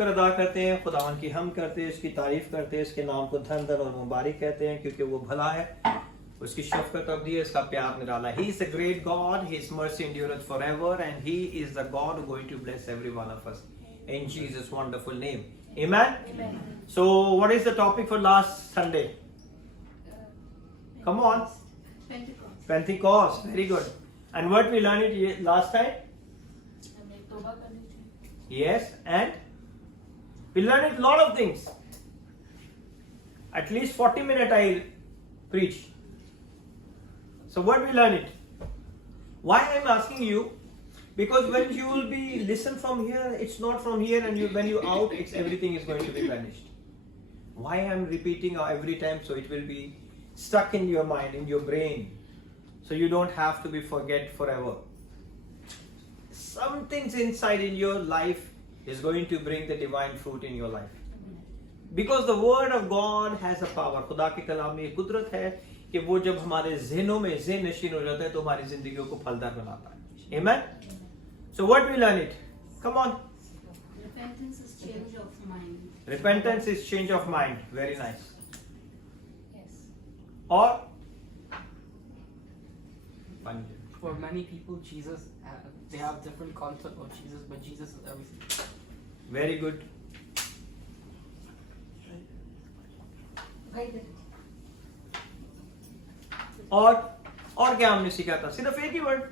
अदा करते हैं, खुदावन की हम करते हैं, इसकी तारीफ करते हैं, इसके नाम को धन धन और मुबारक कहते हैं क्योंकि वो भला है, उसकी शफ़क़त अबदी है, इसका प्यार निराला है। He is a great God, His mercy endureth forever, and He is the God who is going to bless every one of us in Jesus' wonderful name. Amen. Amen. So, what is the topic for last Sunday? Come on. Pentecost. Pentecost. Very good. And what we learned it last time? Yes, and we learned a lot of things. At least 40 minutes I preach. So what we learn it? Why I am asking you? Because when you will be listen from here, it's not from here, and when you out, it's everything is going to be vanished. Why I am repeating every time? So it will be stuck in your mind, in your brain. So you don't have to be forget forever. Something's inside in your life is going to bring the divine fruit in your life. Because the word of God has a power. खुदा के कलाम में ये कुदरत है कि वो जब हमारे ज़हनों में ज़हन नशीन हो जाता है तो हमारी जिंदगियों को फलदार बनाता है. Amen. So what we learn it? Come on. Repentance is change of mind. Repentance is change of mind. Very nice. Yes. Or for many people, Jesus, they have different concept of Jesus, but Jesus is everything. very good. और क्या हमने सीखा था? सिर्फ एक ही word.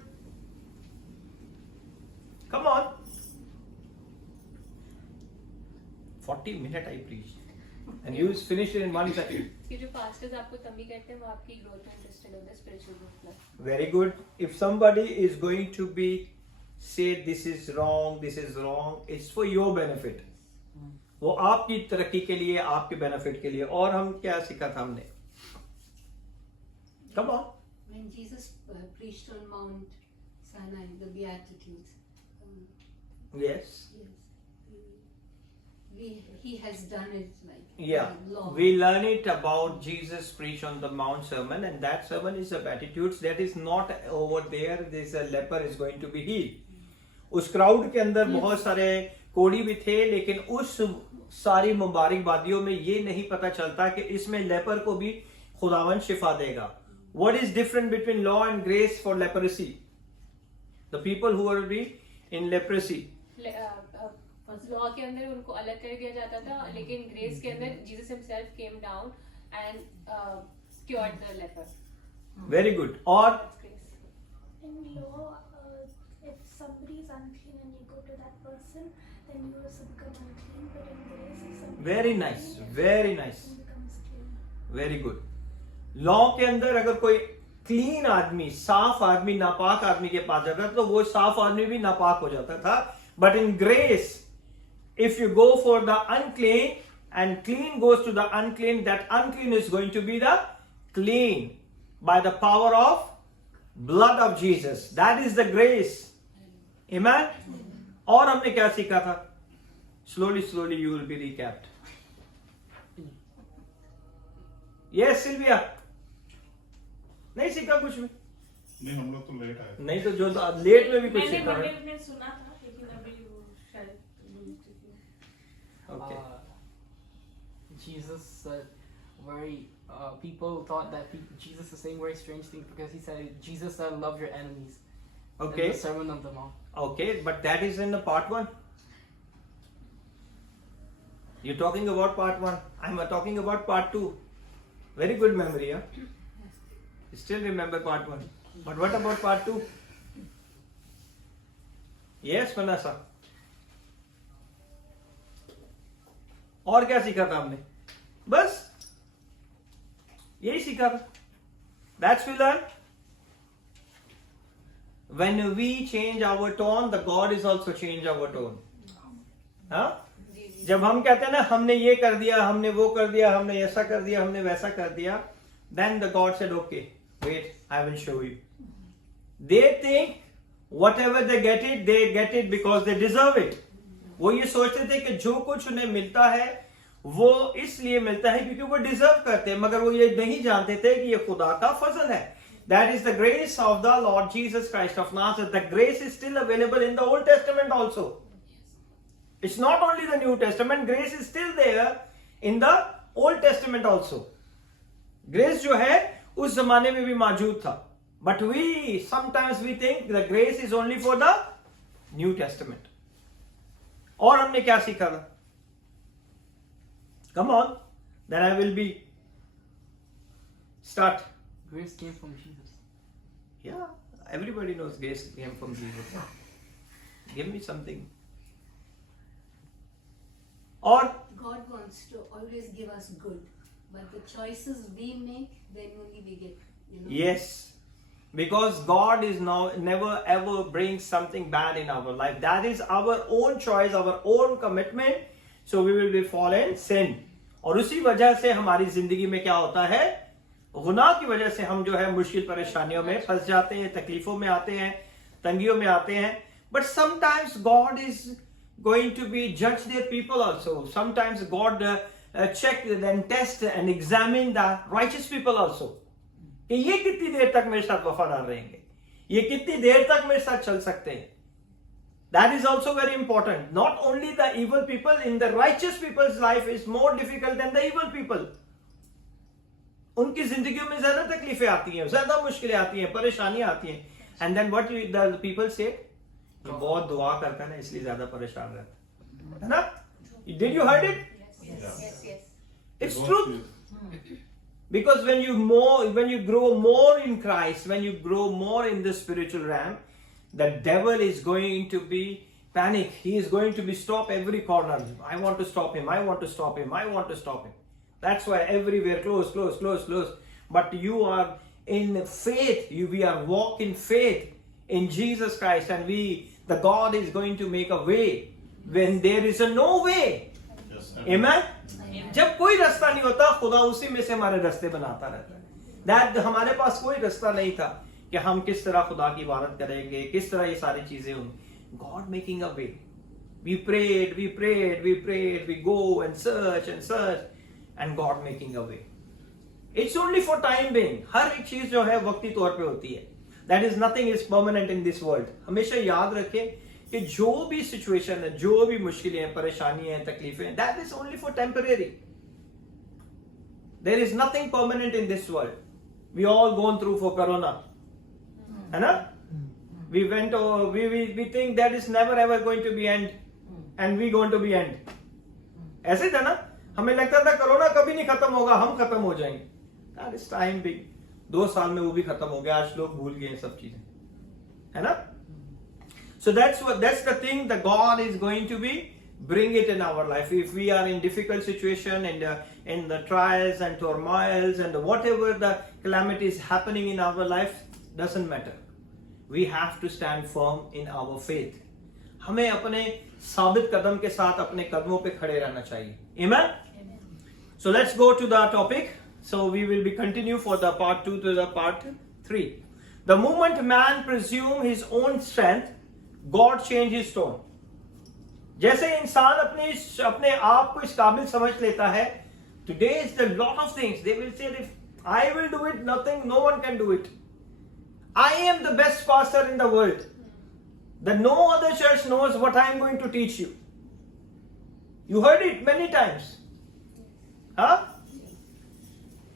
Come on. 40 minutes I preached and you finished it in 1 second. कि जो pastors आपको तंबी करते हैं वो आपकी ग्रोथ में इंटरेस्टेड होते हैं स्पिरिचुअल ग्रोथ में. Very good. If somebody is going to be say this is wrong, it's for your benefit. वो आपकी तरक्की के लिए, आपके बेनिफिट के लिए. और हम क्या सीखा था हमने? Come on. When Jesus preached on Mount Sinai, the Beatitudes. Yes. He has done it like Yeah. law. We learn it about Jesus preached on the Mount Sermon, and that sermon is the Beatitudes. That is not over there. This a leper is going to be healed. उस crowd के अंदर बहुत सारे कोढ़ी भी थे, लेकिन उस सारी मुबारकबादियों में ये नहीं पता चलता कि इसमें लेपर को भी खुदावन शिफा देगा. What is different between law and grace for leprosy? The people who are be in leprosy. Law के अंदर उनको अलग कर दिया जाता था, लेकिन ग्रेस के अंदर Jesus himself came down and cured the leper. Very good. और In law, if somebody is unclean and you go to that person, then you also become unclean. But in grace, if somebody Very is nice, unclean, very nice. then becomes clean. Very good. Law के अंदर अगर कोई clean आदमी, साफ आदमी, नापाक आदमी के पास जाता था तो वो साफ आदमी भी नापाक हो जाता था. But in grace, if you go for the unclean and clean goes to the unclean, that unclean is going to be the clean by the power of blood of Jesus. That is the grace. Amen. और हमने क्या सीखा था? Slowly you will be recapped. Yes, Sylvia. नहीं सीखा कुछ भी? नहीं, हम लोग तो लेट आए. नहीं तो जो लेट में भी कुछ सीखा है. मैंने सुना था, लेकिन अभी वो शायद Okay. Jesus said people thought that Jesus is saying very strange things because Jesus said love your enemies. Okay. In the Sermon on the Mount. Okay, but that is in the part 1. You're talking about part 1. I'm talking about part 2. Very good memory, huh? You still remember part 1. But what about part 2? Yes, Vanessa. और क्या सीखा था हमने? बस यही सीखा था. That's we learn. When we change our tone, the God is also change our tone. हाँ? जब हम कहते हैं ना हमने ये कर दिया, हमने वो कर दिया, हमने ऐसा कर दिया, हमने वैसा कर दिया, then the God said, okay, wait, I will show you. They think whatever they get it because they deserve it. वो ये सोचते थे कि जो कुछ उन्हें मिलता है वो इसलिए मिलता है क्योंकि वो डिजर्व करते हैं, मगर वो ये नहीं जानते थे कि ये खुदा का फजल है. That is the grace of the Lord Jesus Christ of Nazareth. The grace is still available in the Old Testament also. It's not only the New Testament, grace is still there in the Old Testament also. Grace जो है उस जमाने में भी मौजूद था. But sometimes we think the grace is only for the New Testament. और हमने क्या सीखा था? Come on, then I will be start. Grace came from Jesus. Yeah, everybody knows grace came from Jesus. Give me something. Or God wants to always give us good, but the choices we make, then only we get, yes, because God is now never ever brings something bad in our life. That is our own choice, our own commitment. So we will be fall in sin. और उसी वजह से हमारी जिंदगी में क्या होता है, गुनाह की वजह से हम जो है मुश्किल परेशानियों में फंस जाते हैं, तकलीफों में आते हैं, तंगियों में आते हैं. But sometimes God is going to be judge their people also. Sometimes God check and test and examine the righteous people also. कि ये कितनी देर तक मेरे साथ वफादार रहेंगे, ये कितनी देर तक मेरे साथ चल सकते हैं. That is also very important. Not only the evil people, in the righteous people's life is more difficult than the evil people. उनकी जिंदगियों में ज्यादा तकलीफें आती हैं, ज्यादा मुश्किलें आती हैं, परेशानियां आती हैं. And then what the people say? कि बहुत दुआ करता है ना, इसलिए ज्यादा परेशान रहता है ना. Did you heard it? Yes. It's truth. Because when you grow more in Christ, when you grow more in the spiritual realm, the devil is going to be panic. He is going to be stop every corner. I want to stop him. I want to stop him. I want to stop him. That's why everywhere close. But you are in faith. We are walk in faith in Jesus Christ, and the God is going to make a way when there is a no way. Yes, Amen. जब कोई रास्ता नहीं होता, खुदा उसी में से हमारे रास्ते बनाता रहता है. That हमारे पास कोई रास्ता नहीं था कि हम किस तरह खुदा की इबादत करेंगे, किस तरह ये सारी चीजें होंगी. God making a way. We prayed, we go and search, and God making a way. It's only for time being. हर एक चीज जो है वक्ती तौर पे होती है. That is nothing is permanent in this world. हमेशा याद रखें कि जो भी सिचुएशन है, जो भी मुश्किलें हैं, परेशानियां हैं, तकलीफें हैं, that is only for temporary. There is nothing permanent in this world. We all gone through for corona. है ना? We went over, we think that is never ever going to be end, and we going to be end. ऐसे था ना? हमें लगता था corona कभी नहीं खत्म होगा, हम खत्म हो जाएंगे. That is time being. 2 साल में वो भी खत्म हो गया. आज लोग भूल गए सब चीजें, है ना? So that's the thing that God is going to be bring it in our life. If we are in difficult situation and in the trials and turmoils and whatever the calamity is happening in our life, doesn't matter. We have to stand firm in our faith. हमें अपने साबित कदम के साथ अपने कदमों पे खड़े रहना चाहिए. Amen. So let's go to the topic. So we will be continue for the part 2 to the part 3. The moment man presume his own strength, God change his tone. जैसे इंसान अपने आप को इस काबिल समझ लेता है, today is the lot of things they will say, if I will do it, nothing, no one can do it. I am the best pastor in the world. That no other church knows what I am going to teach you. You heard it many times. Huh?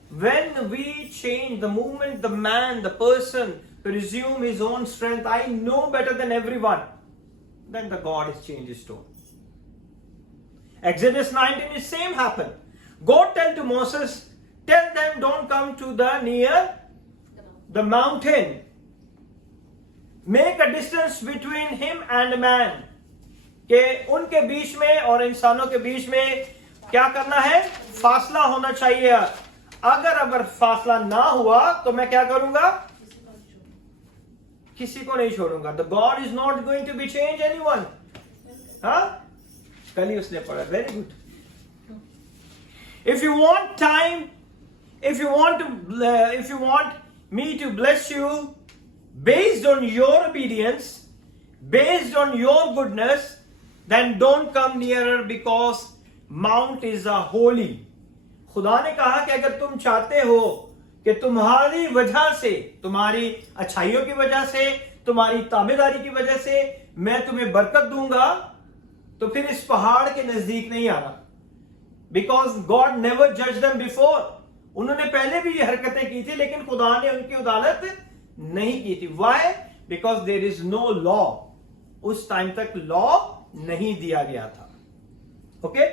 When we change, the moment the man, the person resume his own strength, I know better than everyone, then the God is changed his tone. Exodus 19 is same happen. God tell to Moses, tell them don't come to the near the mountain. Make a distance between him and man. कि उनके बीच में और इंसानों के बीच में क्या करना है? फासला होना चाहिए. अगर फासला ना हुआ तो मैं क्या करूंगा? किसी को नहीं छोड़ूंगा. The God is not going to be change anyone. हाँ? कल ही उसने पढ़ा. Very good. If you want time, if you want me to bless you based on your obedience, based on your goodness, then don't come nearer because mount is a holy. खुदा ने कहा कि अगर तुम चाहते हो कि तुम्हारी वजह से, तुम्हारी अच्छाइयों की वजह से, तुम्हारी ताबेदारी की वजह से मैं तुम्हें बरकत दूंगा, तो फिर इस पहाड़ के नजदीक नहीं आना, बिकॉज गॉड नेवर जज देम बिफोर। उन्होंने पहले भी ये हरकतें की थी, लेकिन खुदा ने उनकी अदालत नहीं की थी। Why? Because there is no law. उस टाइम तक लॉ नहीं दिया गया था। Okay,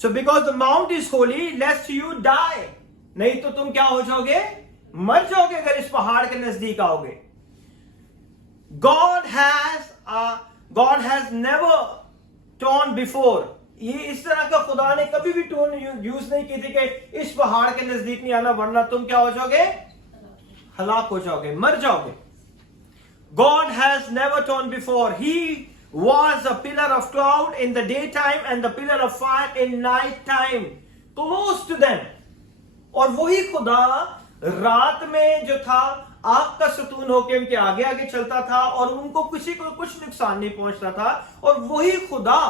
so because the mount is holy lest you die. नहीं तो तुम क्या हो जाओगे? मर जाओगे अगर इस पहाड़ के नजदीक आओगे। God has never torn before. ये इस तरह का खुदा ने कभी भी टोन यूज नहीं की थी कि इस पहाड़ के नजदीक नहीं आना, वरना तुम क्या हो जाओगे? हलाक हो जाओगे, मर जाओगे। God has never torn before. He was a pillar of cloud in the daytime and the pillar of fire in night time, close to them. और वही खुदा रात में जो था आग का सतून होकर उनके आगे आगे चलता था और उनको किसी को कुछ नुकसान नहीं पहुंचता था। और वही खुदा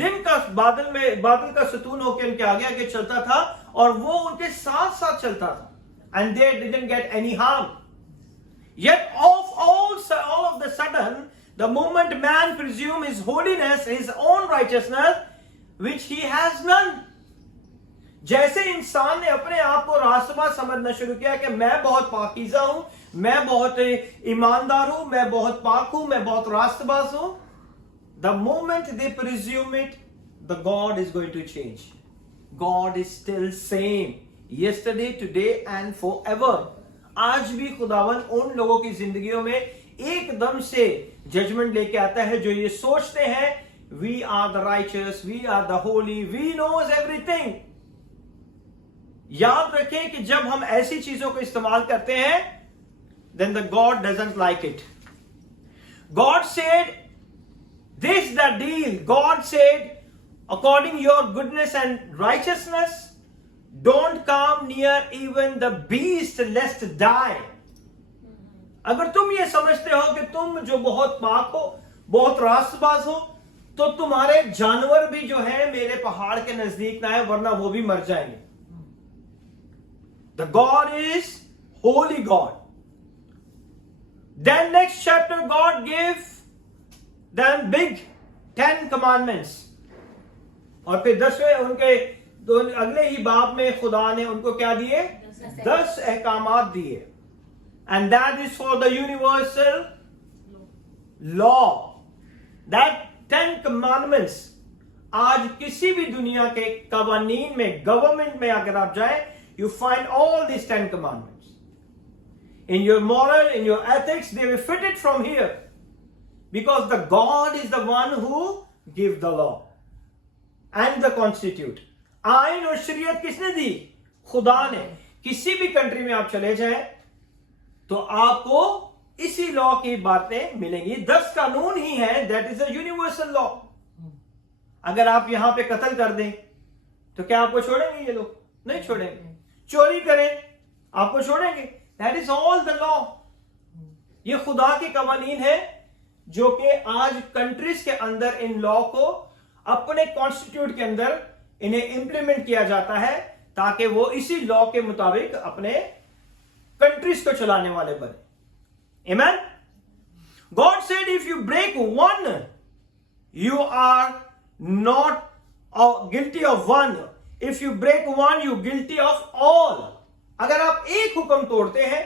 दिन का बादल का सतून होकर उनके आगे आगे चलता था और वो उनके साथ साथ चलता था। And they didn't get any harm. Yet all of the sudden, the moment man presume his holiness, his own righteousness, which he has none. जैसे इंसान ने अपने आप को रास्तबाज समझना शुरू किया कि मैं बहुत पाकीज़ा हूं, मैं बहुत ईमानदार हूं, मैं बहुत पाक हूं, मैं बहुत रास्तबाज हूं, the moment they presume it, the God is going to change. God is still same, yesterday, today and forever. आज भी खुदावन उन लोगों की जिंदगियों में एकदम से जजमेंट लेके आता है जो ये सोचते हैं we are the righteous, we are the holy, we knows everything. याद रखें कि जब हम ऐसी चीजों को इस्तेमाल करते हैं then the God doesn't like it. God said this the deal. God said according your goodness and righteousness, don't come near even the beast lest die. अगर तुम ये समझते हो कि तुम जो बहुत पाक हो, बहुत रास्तबाज हो, तो तुम्हारे जानवर भी जो है मेरे पहाड़ के नजदीक ना है, वरना वो भी मर जाएंगे। The God is holy God. Then next chapter God gave them big 10 commandments. और फिर 10वें उनके अगले ही बाब में खुदा ने उनको क्या दिए? 10 अहकामात दिए। And that is for the universal law. That 10 commandments आज किसी भी दुनिया के कवानीन में, गवर्नमेंट में अगर आप जाएं, you find all these 10 commandments. In your moral, in your ethics, they were fitted from here. Because the God is the one who gives the law and the constitute. आइन और शरीयत किसने दी? खुदा ने। किसी भी कंट्री में आप चले जाएं तो आपको इसी लॉ की बातें मिलेंगी। 10 कानून ही है, that is a universal law. अगर आप यहां पे कत्ल कर दें तो क्या आपको छोड़ेंगे ये लोग? नहीं छोड़ेंगे। चोरी करें आपको छोड़ेंगे? That is all the law. ये खुदा के कवानीन है जो कि आज कंट्रीज के अंदर इन लॉ को अपने कॉन्स्टिट्यूट के अंदर इन्हें इंप्लीमेंट किया जाता है ताकि वो इसी लॉ के मुताबिक अपने कंट्रीज को चलाने वाले बने। Amen. God said if you break one you are not guilty of one, if you break one you guilty of all. अगर आप एक हुक्म तोड़ते हैं,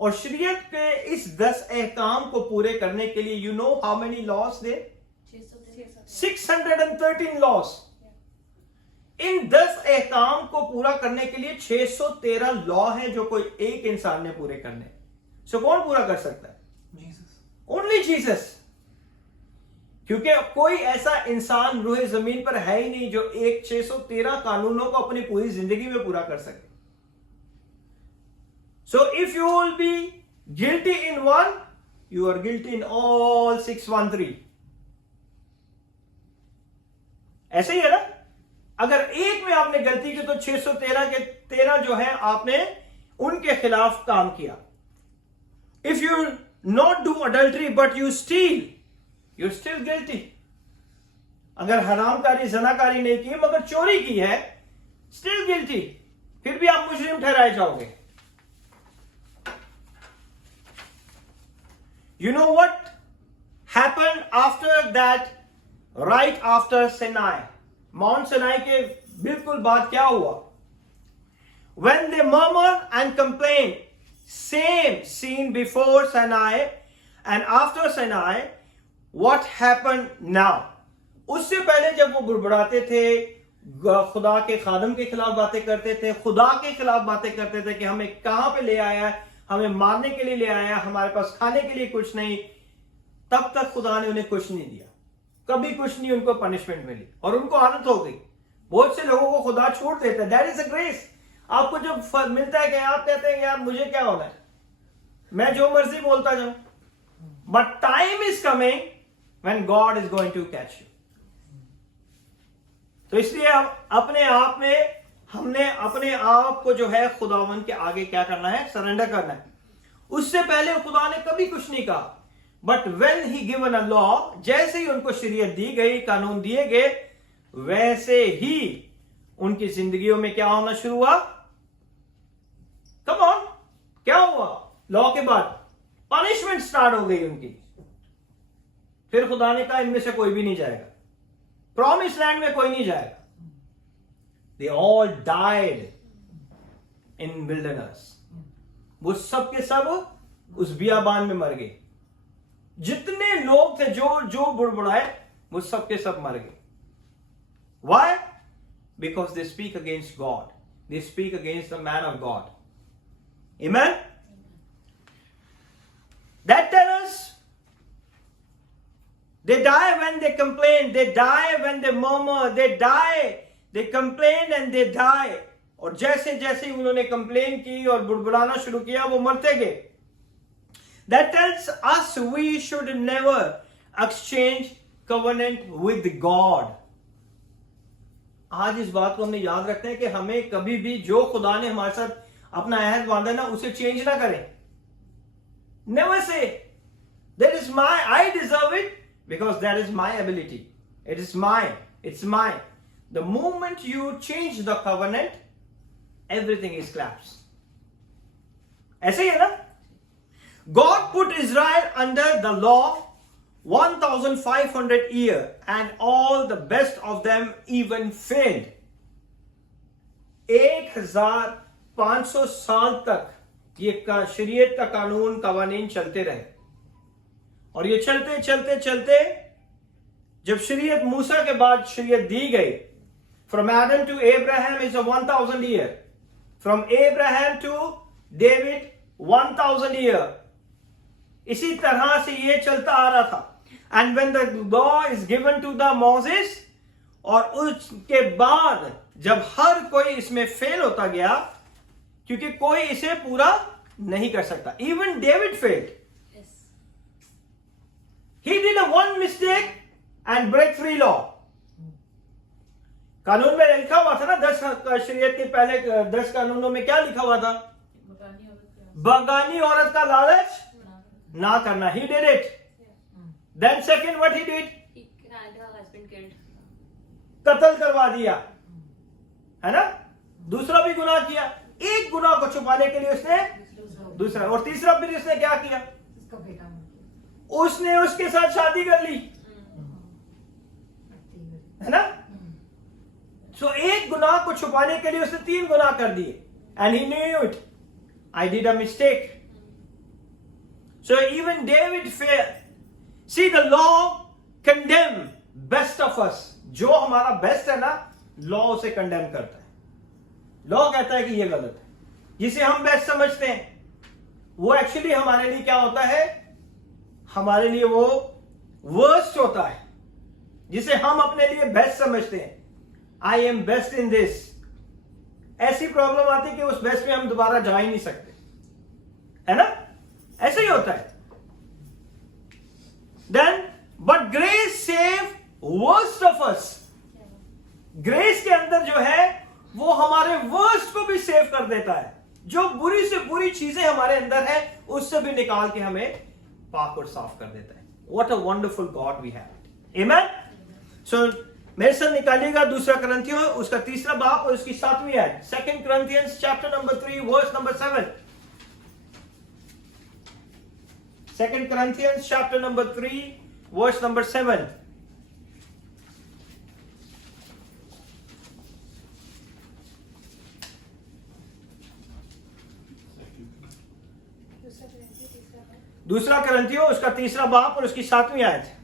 और शरीयत के इस 10 अहकाम को पूरे करने के लिए you know how many laws they? 613 laws. इन 10 अहकाम को पूरा करने के लिए 613 लॉ है जो कोई एक इंसान ने पूरे करने। सो कौन पूरा कर सकता है? Jesus. Only Jesus. क्योंकि कोई ऐसा इंसान रूहे जमीन पर है ही नहीं जो एक 613 कानूनों को अपनी पूरी जिंदगी में पूरा कर सके। So if you will be guilty in one, you are guilty in all 613. ऐसे ही है ना? अगर एक में आपने गलती की तो 613 के 13 जो है आपने उनके खिलाफ काम किया। If you not do adultery but you steal, you're still guilty. अगर हरामकारी जनाकारी नहीं की मगर चोरी की है, still guilty. फिर भी आप मुजरिम ठहराए जाओगे। You know what happened after that right after Sinai, Mount Sinai के बिल्कुल बाद क्या हुआ? When they murmur and complain, same scene before Sinai and after Sinai, what happened now? उससे पहले जब वो बुड़बुड़ाते थे, खुदा के खादम के खिलाफ बातें करते थे, खुदा के खिलाफ बातें करते थे कि हमें कहां पे ले आया है, हमें मारने के लिए ले आया है, हमारे पास खाने के लिए कुछ नहीं, तब तक खुदा ने उन्हें कुछ नहीं दिया, कभी कुछ नहीं उनको पनिशमेंट मिली और उनको आदत हो गई। बहुत से लोगों को खुदा छोड़ देता है, दैट इज अ ग्रेस। आपको जो फल मिलता है कि आप कहते हैं यार मुझे क्या होना है, मैं जो मर्जी बोलता जाऊं, but time is coming when God is going to catch you. तो इसलिए अपने आप में हमने अपने आप को जो है खुदावन के आगे क्या करना है? सरेंडर करना है। उससे पहले खुदा ने कभी कुछ नहीं कहा, but when he given a law, जैसे ही उनको शरीयत दी गई, कानून दिए गए, वैसे ही उनकी जिंदगियों में क्या होना शुरू हुआ? कम ऑन, क्या हुआ? लॉ के बाद पनिशमेंट स्टार्ट हो गई उनकी। फिर खुदा ने कहा इनमें से कोई भी नहीं जाएगा, प्रॉमिस लैंड में कोई नहीं जाएगा। They all died in wilderness. वो सब के सब उस बियाबान में मर गए। जितने लोग थे जो बुड़बुड़ाए, वो सब के सब मर गए। Why? Because they speak against God. They speak against the man of God. Amen? That tells us they die when they complain, they die when they murmur, they die, they complain and they die. और जैसे जैसे उन्होंने complain की और बुड़बुड़ाना शुरू किया, वो मरते गए। That tells us we should never exchange covenant with God. आज इस बात को हमने याद रखते हैं कि हमें कभी भी जो खुदा ने हमारे साथ अपना अहद बांधा ना, उसे चेंज ना करें। Never say that is my, I deserve it because that is my ability. It is mine. It's mine. The moment you change the covenant, everything is collapsed. ऐसे ही है ना? God put Israel under the law 1500 years and all the best of them even failed. 1500 साल तक ये शरीयत का कानून कवानीन चलते रहे, और ये चलते चलते चलते जब शरीयत मूसा के बाद शरीयत दी गई, from Adam to Abraham is a 1000 year, from Abraham to David 1000 year, इसी तरह से ये चलता आ रहा था। And when the law is given to the Moses, और उसके बाद जब हर कोई इसमें फेल होता गया, क्योंकि कोई इसे पूरा नहीं कर सकता। Even David failed. Yes. He did a one mistake and break 3 law. कानून में लिखा हुआ था ना, 10 शरीयत के पहले 10 कानूनों में क्या लिखा हुआ था? बगानी औरत का लालच ना करना। He did it. Then second what he did? He had her husband killed. कत्ल करवा दिया, है ना? दूसरा भी गुनाह किया। एक गुनाह को छुपाने के लिए उसने दूसरा, और तीसरा फिर उसने क्या किया? उसने उसके साथ शादी कर ली, है ना? सो एक गुनाह को छुपाने के लिए उसने 3 गुनाह कर दिए। And he knew it, I did a mistake. So even David failed. See the law condemn best of us. जो हमारा बेस्ट है ना, लॉ उसे कंडेम करता है। लॉ कहता है कि ये गलत है। जिसे हम बेस्ट समझते हैं, वो एक्चुअली हमारे लिए क्या होता है? हमारे लिए वो वर्स्ट होता है। जिसे हम अपने लिए बेस्ट समझते हैं, I am best in this, ऐसी प्रॉब्लम आती है कि उस बेस्ट में हम दोबारा जा ही नहीं सकते, है ना? ऐसे ही होता है। Then but grace save worst of us. Grace के अंदर जो है वो हमारे वर्स्ट को भी सेव कर देता है। जो बुरी से बुरी चीजें हमारे अंदर है, उससे भी निकाल के हमें पाक और साफ कर देता है। What a wonderful God we have. Amen. So मेरे साथ निकालिएगा 2 करंथियों उसका 3 बाब और उसकी 7वीं आयत। 2 Corinthians chapter number 3 verse number 7। 2 Corinthians chapter number 3 verse number 7। दूसरा करंथियों उसका 3 बाब और उसकी 7वीं आयत।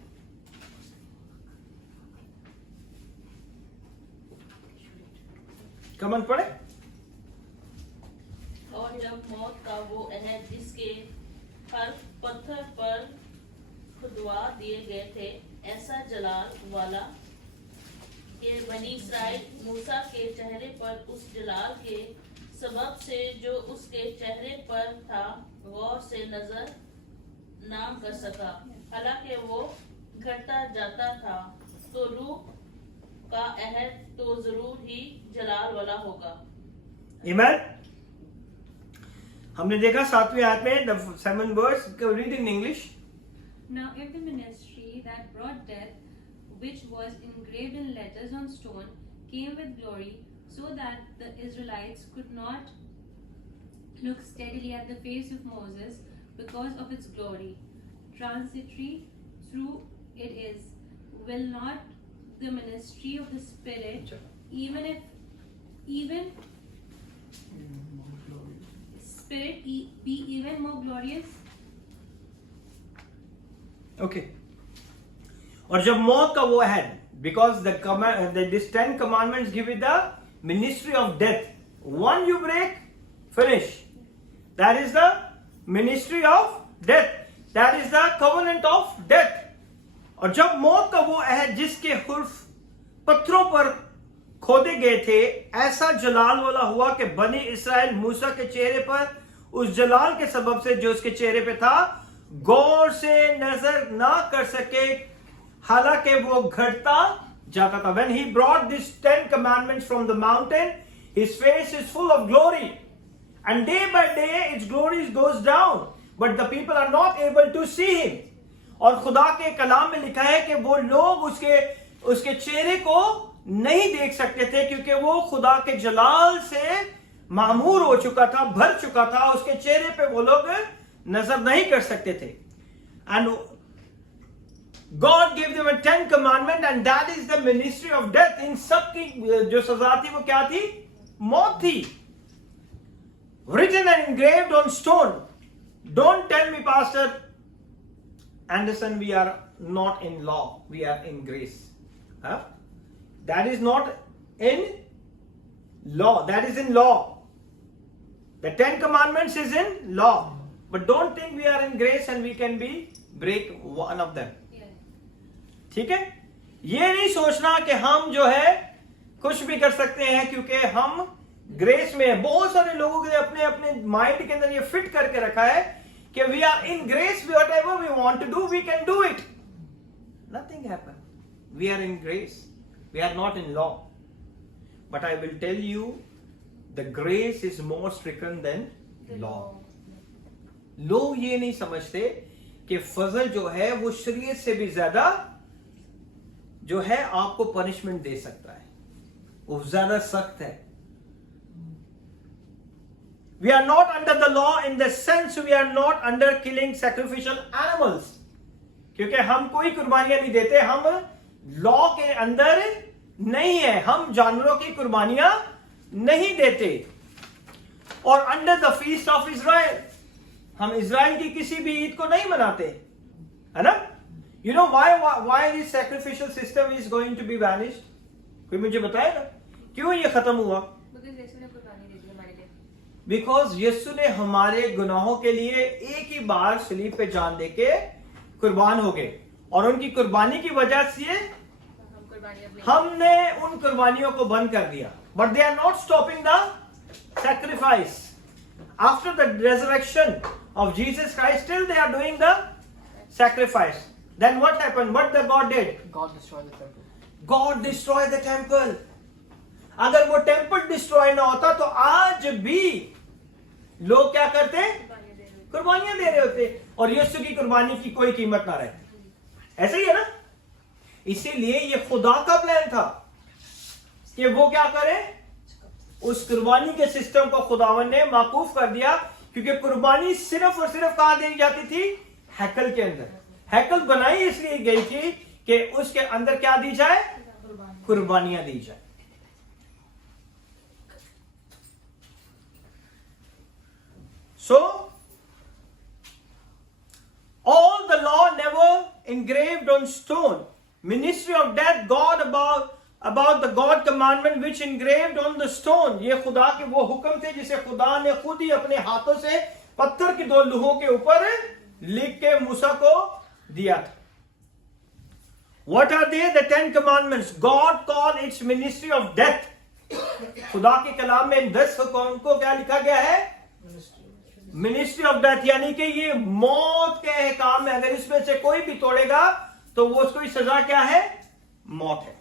कमन पढ़े। और जब मौत का वो अहद जिसके हर पत्थर पर खुदवा दिए गए थे, ऐसा जलाल वाला के बनी इस्राएल मूसा के चेहरे पर उस जलाल के सबब से जो उसके चेहरे पर था गौर से नजर ना कर सका, हालांकि वो घटता जाता था, तो रूह का अहद तो जरूर ही जलाल वाला होगा। आमीन। हमने देखा 7वीं आयत में the 7 verse, read in English. Now if the ministry that brought death, which was engraved in letters on stone, came with glory, so that the Israelites could not look steadily at the face of Moses because of its glory, transitory through it is, will not the ministry of the Spirit, even Spirit be even more glorious? Okay. और जब मौत का वो है, because this 10 commandments give you the ministry of death, one you break finish, that is the ministry of death, that is the covenant of death. और जब मौत का वो है जिसके हुर्फ पत्थरों पर खोदे गए थे, ऐसा जलाल वाला हुआ कि बनी इस्राएल मूसा के चेहरे पर उस जलाल के सबब से जो उसके चेहरे पे था गौर से नजर ना कर सके, हालांकि वो घटता जाता था। When he brought these 10 commandments from the mountain, his face is full of glory, and day by day its glory goes down, but the people are not able to see him. और खुदा के कलाम में लिखा है कि वो लोग उसके चेहरे को नहीं देख सकते थे, क्योंकि वो खुदा के जलाल से मामूर हो चुका था, भर चुका था, उसके चेहरे पे वो लोग नजर नहीं कर सकते थे। And God give them 10 commandment and that is the ministry of death. इन सब की जो सजा थी वो क्या थी? मौत थी। written and engraved on stone. Don't tell me, Pastor Anderson, we are not in law, we are in grace. Huh? That is not in law, that is in law. The 10 commandments is in law. But don't think we are in grace and we can break one of them. ठीक है? ये नहीं सोचना कि हम जो है कुछ भी कर सकते हैं क्योंकि हम ग्रेस में है। बहुत सारे लोगों के अपने अपने माइंड के अंदर ये फिट करके रखा है कि we are in grace, whatever we want to do we can do it. Nothing happen. We are in grace, we are not in law. But I will tell you the grace is more stricken than law. लोग ये नहीं समझते कि फजल जो है वो शरीयत से भी ज्यादा जो है आपको पनिशमेंट दे सकता है, वो ज्यादा सख्त है। We are not under the law in the sense we are not under killing sacrificial animals, क्योंकि हम कोई कुर्बानियां नहीं देते, हम लॉ के अंदर नहीं है, हम जानवरों की कुर्बानियां नहीं देते। और under the feast of Israel, हम इजराइल की किसी भी ईद को नहीं मनाते, है ना? You know why this sacrificial system is going to be vanished? कोई मुझे बताएगा क्यों ये खत्म हुआ? Because यीशु ने हमारे गुनाहों के लिए एक ही बार सलीब पे जान देके कुर्बान हो गए, और उनकी कुर्बानी की वजह से हमने उन कुर्बानियों को बंद कर दिया। But they are not stopping the sacrifice. After the resurrection of Jesus Christ, still they are doing the sacrifice. Then what happened? What the God did? God destroyed the temple. God destroyed the temple. अगर वो temple destroy ना होता तो आज भी लोग क्या करते? कुर्बानियां दे रहे होते, और यीशु की कुर्बानी की कोई कीमत ना रहे। ऐसे ही है ना? इसीलिए ये खुदा का प्लान था कि वो क्या करे, उस कुर्बानी के सिस्टम को खुदावन ने माकूफ कर दिया, क्योंकि कुर्बानी सिर्फ और सिर्फ कहां दी जाती थी? हैकल के अंदर। हैकल बनाई इसलिए गई थी कि उसके अंदर क्या दी जाए? कुर्बानियां दी जाए। All the law never engraved on stone. Ministry of death, God about the God commandment which engraved on the stone. ये खुदा के वो हुक्म थे जिसे खुदा ने खुद ही अपने हाथों से पत्थर की 2 लुहों के ऊपर लिख के मूसा को दिया था. What are they? The 10 commandments. God called its ministry of death. खुदा के कलाम में 10 हुक्म को क्या लिखा गया है? मिनिस्ट्री ऑफ डेथ, यानी कि ये मौत के काम में अगर इसमें से कोई भी तोड़ेगा तो वो उसको सजा क्या है? मौत है.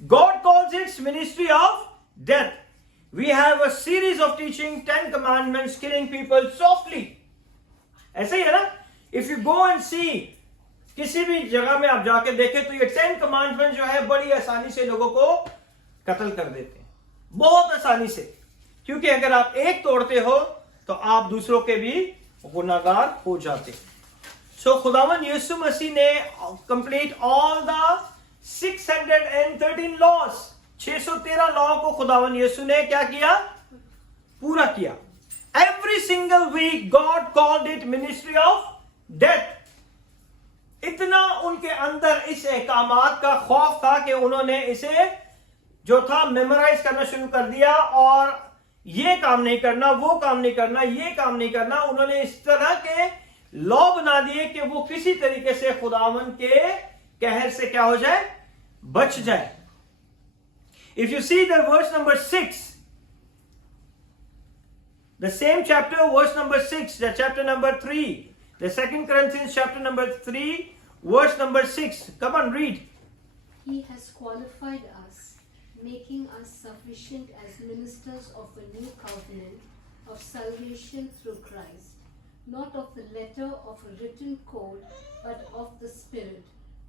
God calls its ministry of death. We have a series of teaching 10 commandments, killing people softly. ऐसे ही है ना? If you go and see, किसी भी जगह में आप जाके देखें तो ये 10 commandments जो है बड़ी आसानी से लोगों को कत्ल कर देते हैं, बहुत आसानी से, क्योंकि अगर आप एक तोड़ते हो तो आप दूसरों के भी गुनाहगार हो जाते. सो खुदावन यीशु मसीह ने complete all the 613 laws, 613 law को खुदावन यीशु ने क्या किया? पूरा किया. Every single week God called it ministry of death. इतना उनके अंदर इस अहकामात का खौफ था कि उन्होंने इसे जो था मेमोराइज करना शुरू कर दिया, और ये काम नहीं करना, वो काम नहीं करना, ये काम नहीं करना. उन्होंने इस तरह के लॉ बना दिए कि वो किसी तरीके से खुदावन के कहर से क्या हो जाए? बच जाए. If you see the verse number 6, the same chapter, verse number 6, the chapter number 3, the 2 Corinthians chapter number 3, verse number 6. Come on, read. He has qualified us, making us sufficient as ministers of a new covenant of salvation through Christ, not of the letter of a written code, but of the Spirit.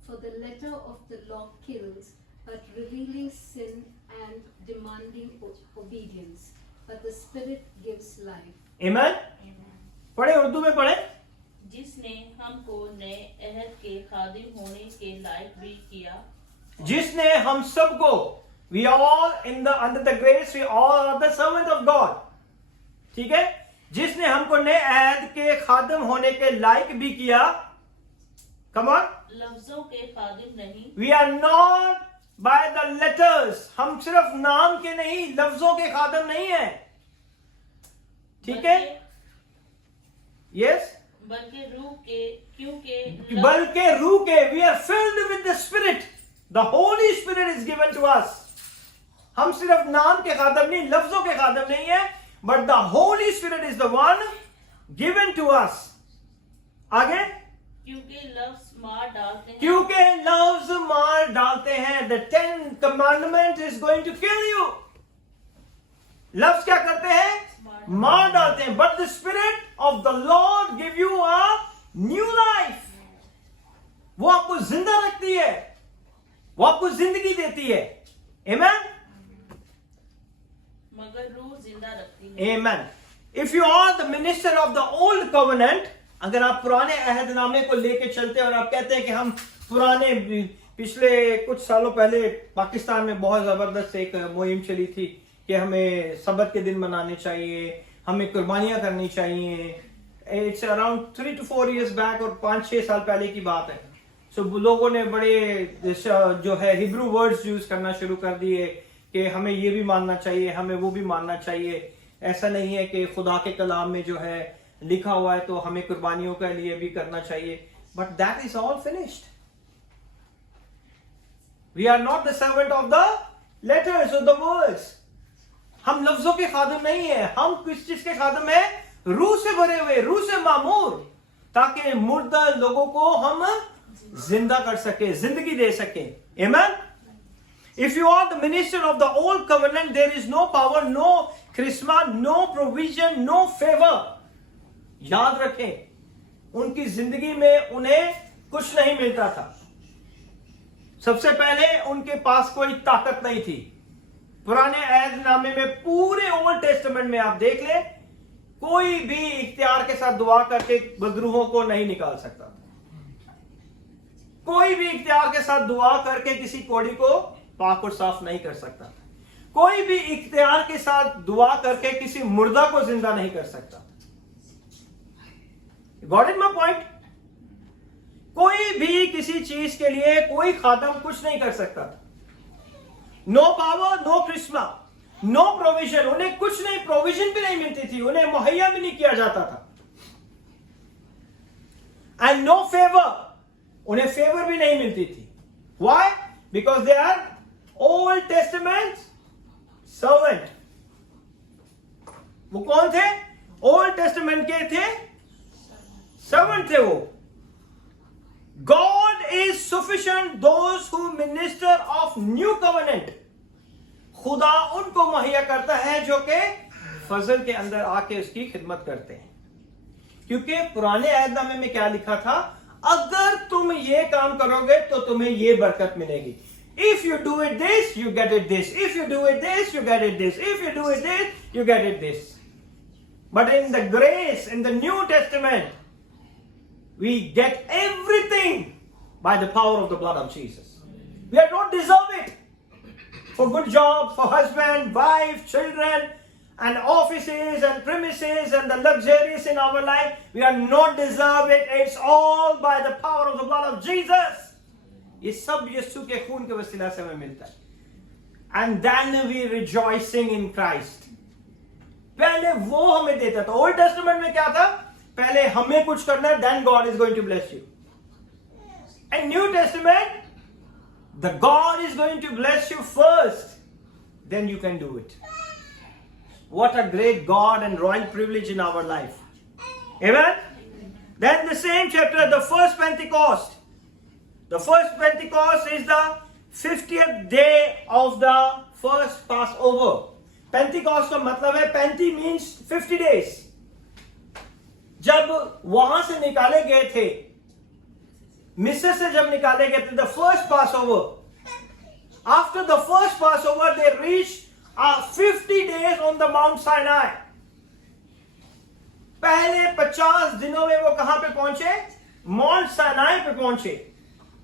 For the letter of the law kills, but revealing sin and demanding obedience. But the Spirit gives life. Amen. पढ़े, उर्दू में पढ़े. जिसने हमको नए अहद के खादिम होने के लायक भी किया. जिसने हम सबको, we all under the grace, we all are the servant of God. ठीक है? जिसने हमको नए अहद के खादिम होने के लायक भी किया. Come on. लफ्जों के खादिम नहीं. We are not by the letters. हम सिर्फ नाम के नहीं, लफ्जों के खादिम नहीं है. ठीक है? Yes. बल्कि रूह के, क्योंकि बल्कि रूह के, we are filled with the Spirit. The Holy Spirit is given to us. हम सिर्फ नाम के खादिम नहीं, लफ्जों के खादिम नहीं है, but the Holy Spirit is the one given to us. आगे? क्योंकि लफ्ज मार डालते हैं. क्योंकि लफ्ज मार डालते हैं. The 10 commandment is going to kill you. लफ्ज क्या करते हैं? मार डालते हैं. But the Spirit of the Lord give you a new life. वो आपको जिंदा रखती है, वो आपको जिंदगी देती है. Amen. मगर रूह जिंदा रखती है. Amen. If you are the minister of the old covenant, अगर आप पुराने अहदनामे को लेके चलते हैं और आप कहते हैं कि हम पुराने, पिछले कुछ सालों पहले पाकिस्तान में बहुत जबरदस्त एक मुहिम चली थी कि हमें सबत के दिन मनाने चाहिए, हमें कुर्बानियां करनी चाहिए. It's around 3 to 4 years back, और 5-6 साल पहले की बात है. सो लोगों ने बड़े जो है हिब्रू वर्ड्स यूज करना शुरू कर दिए कि हमें ये भी मानना चाहिए, हमें वो भी मानना चाहिए. ऐसा नहीं है कि खुदा के कलाम में जो है लिखा हुआ है तो हमें कुर्बानियों के लिए भी करना चाहिए. But that is all finished. We are not the servant of the letters और द वर्ड्स. हम लफ्जों के खादिम नहीं है. हम किस चीज के खादिम है? रूह से भरे हुए, रूह से मामूर, ताकि मुर्दा लोगों को हम जिंदा कर सके, जिंदगी दे सके. Amen. If you are the minister of the old covenant, there is no power, no charisma, no provision, no favor. याद रखें, उनकी जिंदगी में उन्हें कुछ नहीं मिलता था. सबसे पहले उनके पास कोई ताकत नहीं थी. पुराने अहदनामे में, पूरे ओल्ड टेस्टामेंट में आप देख लें, कोई भी इख्तियार के साथ दुआ करके बदरूहों को नहीं निकाल सकता. कोई भी इख्तियार के साथ दुआ करके किसी कोड़ी को पाक और साफ नहीं कर सकता. कोई भी इख्तियार के साथ दुआ करके किसी मुर्दा को जिंदा नहीं कर सकता. Got it my point? कोई भी किसी चीज के लिए कोई खादम कुछ नहीं कर सकता था। No power, no charisma, no provision, उन्हें कुछ नहीं, प्रोविजन भी नहीं मिलती थी, उन्हें मुहैया भी नहीं किया जाता था। एंड नो फेवर, उन्हें फेवर भी नहीं मिलती थी। Why? Because they are old testament servant. वो कौन थे? ओल्ड टेस्टामेंट के थे, सर्वेंट थे वो। God is sufficient those who minister of new covenant. खुदा उनको मुहैया करता है जो कि फजल के अंदर आके उसकी खिदमत करते हैं। क्योंकि पुराने अहदनामे में क्या लिखा था? अगर तुम ये काम करोगे तो तुम्हें ये बरकत मिलेगी। If you do it this, you get it this. If you do it this, you get it this. If you do it this, you get it this. But in the grace, in the New Testament, we get everything by the power of the blood of Jesus. We don't deserve it. For good job, for husband, wife, children, and offices and premises and the luxuries in our life, we are not deserve it. It's all by the power of the blood of Jesus. ये सब यीशु के खून के वसीला से हमें मिलता है। And then we rejoicing in Christ. पहले वो हमें देता था। ओल्ड टेस्टामेंट में क्या था? पहले हमें कुछ करना है, then God is going to bless you. And New Testament, the God is going to bless you first, then you can do it. What a great God and royal privilege in our life. Amen? Then the same chapter, the first Pentecost. The first Pentecost is the 50th day of the first Passover. Pentecost का मतलब है, Penti means 50 days. जब वहां से निकाले गए थे, मिस्र से जब निकाले गए थे, the first Passover. After the first Passover, they reached 50 days on the Mount Sinai. पहले 50 दिनों में वो कहां पे पहुंचे? Mount Sinai पे पहुंचे.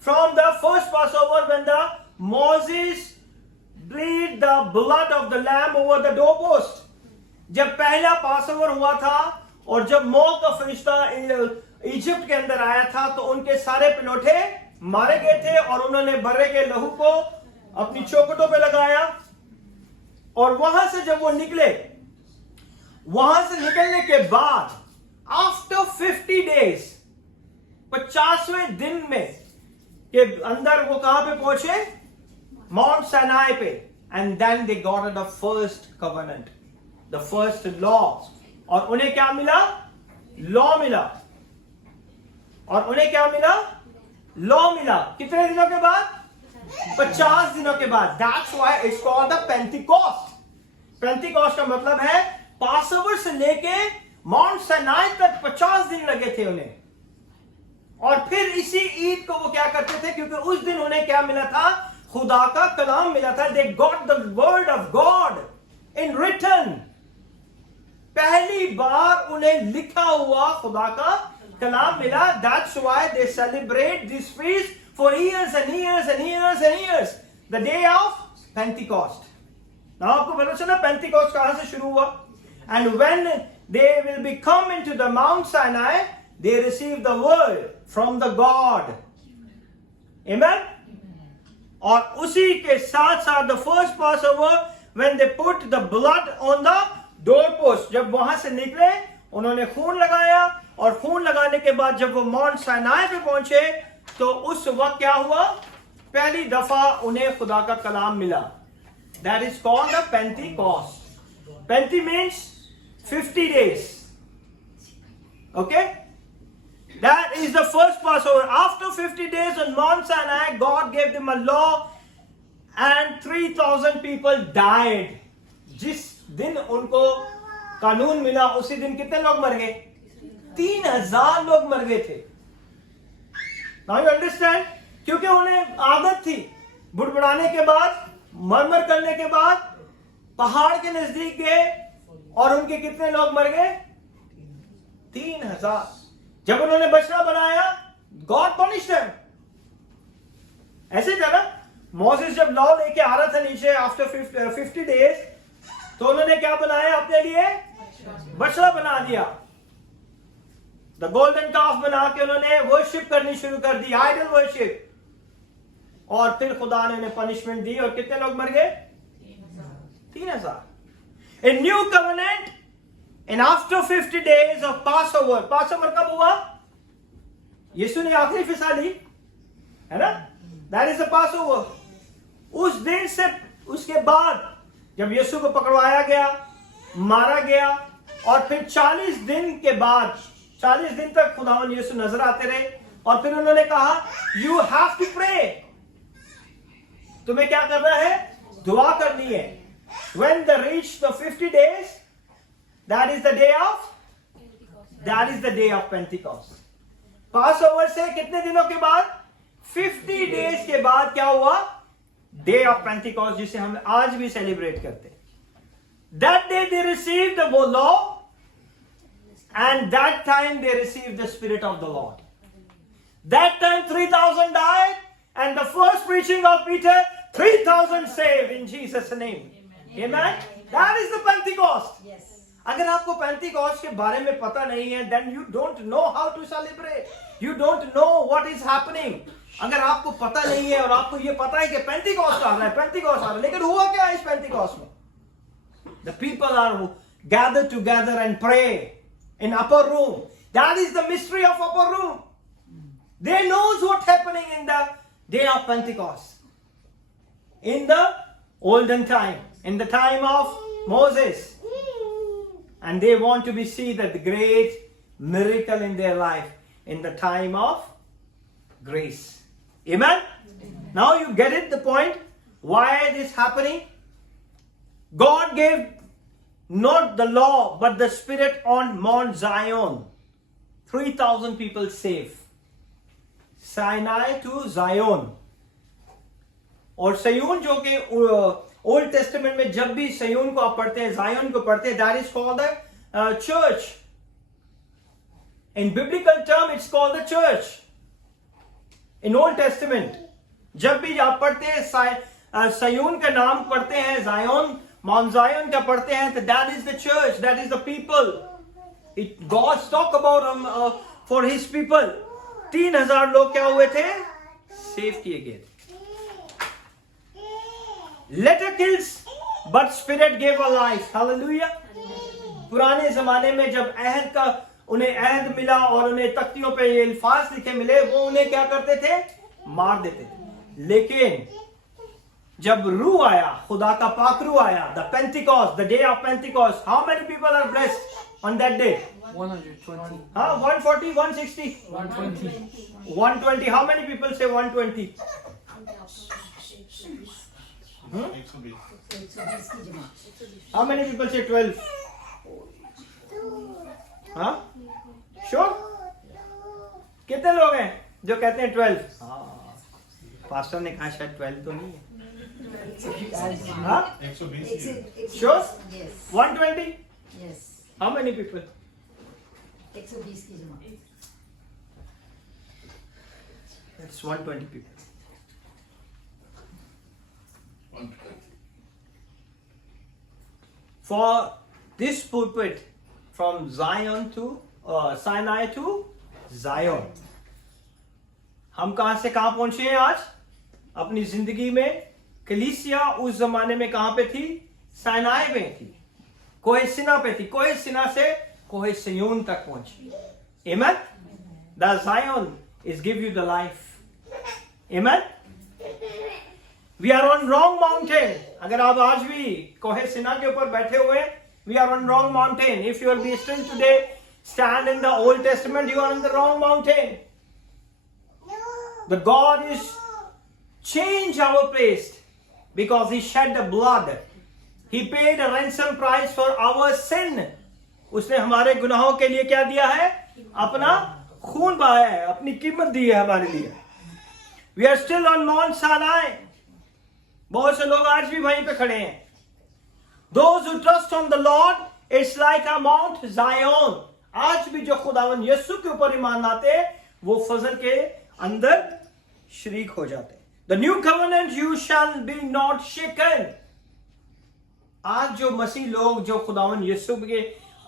From the first Passover, when the Moses bleed the blood of the lamb over the doorpost. जब पहला पासओवर हुआ था और जब मौत का फरिश्ता इजिप्ट के अंदर आया था, तो उनके सारे पिलोठे मारे गए थे और उन्होंने बर्रे के लहू को अपनी चौखटों पे लगाया। और वहां से जब वो निकले, वहां से निकलने के बाद आफ्टर 50 डेज, 50वें दिन में के अंदर वो कहां पे पहुंचे? माउंट साइनाई पे। And then they got the first covenant, the first law. और उन्हें क्या मिला? लॉ मिला। और उन्हें क्या मिला? लॉ मिला। कितने दिनों के बाद? 50 दिनों के बाद। That's why it's called the Pentecost. Pentecost का मतलब है पासओवर से लेके माउंट साइनाई तक 50 दिन लगे थे उन्हें। और फिर इसी ईद को वो क्या करते थे? क्योंकि उस दिन उन्हें क्या मिला था? खुदा का कलाम मिला था। They got the word of God in written. पहली बार उन्हें लिखा हुआ खुदा का कलाम मिला। That's why they celebrate this feast for years and years and years and years, the day of Pentecost. Now आपको पता चला पेंटिकॉस्ट कहां से शुरू हुआ? And when they will be come into the mount Sinai, they receive the word from the God. Amen? और उसी के साथ साथ the first Passover, when they put the blood on the doorpost, जब वहां से निकले उन्होंने खून लगाया। और खून लगाने के बाद जब वो माउंट साइनाई पे पहुंचे, तो उस वक्त क्या हुआ? पहली दफा उन्हें खुदा का कलाम मिला। That is called the Pentecost. Penti means 50 days. Okay? That is the first Passover. After 50 days on Mount Sinai, God gave them a law and 3,000 people died. जिस दिन उनको कानून मिला, उसी दिन कितने लोग मर गए? 3,000 लोग मर गए थे। Now you understand? क्योंकि उन्हें आदत थी बुड़बुड़ाने के बाद, मरमर करने के बाद पहाड़ के नजदीक गए और उनके कितने लोग मर गए? 3,000। जब उन्होंने बछड़ा बनाया, गॉड पनिश देम। ऐसे था ना, मोसेस जब लॉ लेके आ रहा था नीचे आफ्टर 50 डेज, तो उन्होंने क्या बनाया अपने लिए? बछड़ा बना दिया। द गोल्डन काफ बना के उन्होंने वर्शिप करनी शुरू कर दी, आइडल वर्शिप। और फिर खुदा ने उन्हें पनिशमेंट दी और कितने लोग मर गए? 3,000। A new covenant and after 50 days of pass over. Pass over कब हुआ? यीशु ने आखिरी फिसा ली, है ना? That is the pass over. उस दिन से उसके बाद जब यीशु को पकड़वाया गया, मारा गया, और फिर 40 दिन के बाद 40 दिन तक खुदावन यीशु नजर आते रहे, और फिर उन्होंने कहा यू हैव टू प्रे, तुम्हें क्या करना है? दुआ करनी है। When they reach the 50 days, that is the day of Pentecost. Passover से कितने दिनों के बाद? 50 days के बाद क्या हुआ? Day of Pentecost, जिसे हम आज भी सेलिब्रेट करते हैं। That day they received the law, and that time they received the Spirit of the Lord. That time 3,000 died, and the first preaching of Peter, 3,000 saved in Jesus' name. Amen. That is the Pentecost. Yes. अगर आपको Pentecost के बारे में पता नहीं है, then you don't know how to celebrate. You don't know what is happening. अगर आपको पता नहीं है और आपको ये पता है कि पेंटिकॉस्ट आ रहा है, पेंटिकॉस्ट आ रहा है, लेकिन हुआ क्या है इस पेंटिकॉस्ट में? The people are gathered together and pray in upper room. That is the mystery of upper room. They knows what's happening in the day of Pentecost. In the olden time, in the time of Moses. And they want to see that the great miracle in their life in the time of grace. Amen? Now you get it, the point? Why it is happening? God gave not the law but the Spirit on Mount Zion. 3,000 people saved. Sinai to Zion. और सयून जो कि old testament में जब भी सयून को आप पढ़ते हैं, जायन को पढ़ते हैं, that is called the church. In biblical term it's called the church. In old testament जब भी आप पढ़ते हैं सयून का नाम पढ़ते हैं, जायन, माउंट जायन का पढ़ते हैं, तो that is the church, that is the people. God talk about for his people. 3,000 लोग क्या हुए थे? सेव किए गए. Letter kills, but Spirit gave a life. Hallelujah. पुराने जमाने में जब अहद का उन्हें अहद मिला और उन्हें तख्तियों पे ये अल्फाज लिखे मिले, वो उन्हें क्या करते थे? मार देते थे. लेकिन जब रूह आया, खुदा का पाक रूह आया, the Pentecost, the day of Pentecost, how many people are blessed on that day? 120. 140, 160, 120. 120. How many people say 120? 120. 120 की जमा. How many people say 12? हाँ? Sure? कितने लोग हैं जो कहते हैं 12? हाँ. पास्टर ने कहा शायद 12 तो नहीं है. हाँ? 120 ही है. Sure? Yes. 120? Yes. How many people? 120 की जमा. That's 120 people. 120. For this pulpit, from Zion to Sinai to Zion, हम कहां से कहां पहुंचे हैं आज अपनी जिंदगी में? कलीसिया उस जमाने में कहां पे थी? साइनाई में थी, कोहे सिना पे थी. कोहे सिना से कोहे सयून तक पहुंची. Amen? The Zion is give you the life. Amen? We are on wrong mountain. अगर आप आज भी कोहे सिना के ऊपर बैठे हुए, we are on wrong mountain. If you will be still today, stand in the Old Testament, you are on the wrong mountain. The God is changed our place because He shed the blood. He paid a ransom price for our sin. उसने हमारे गुनाहों के लिए क्या दिया है? अपना खून बहाया है, अपनी कीमत दी है हमारे लिए. We are still on Mount Sinai. बहुत से लोग आज भी वहीं पे खड़े हैं. Those who trust on the Lord, it's like a Mount Zion. आज भी जो खुदावन यीशु के ऊपर ईमान लाते हैं, वो फजल के अंदर शरीक हो जाते हैं. The new covenant you shall be not shaken. आज जो मसीह लोग जो खुदावन यीशु के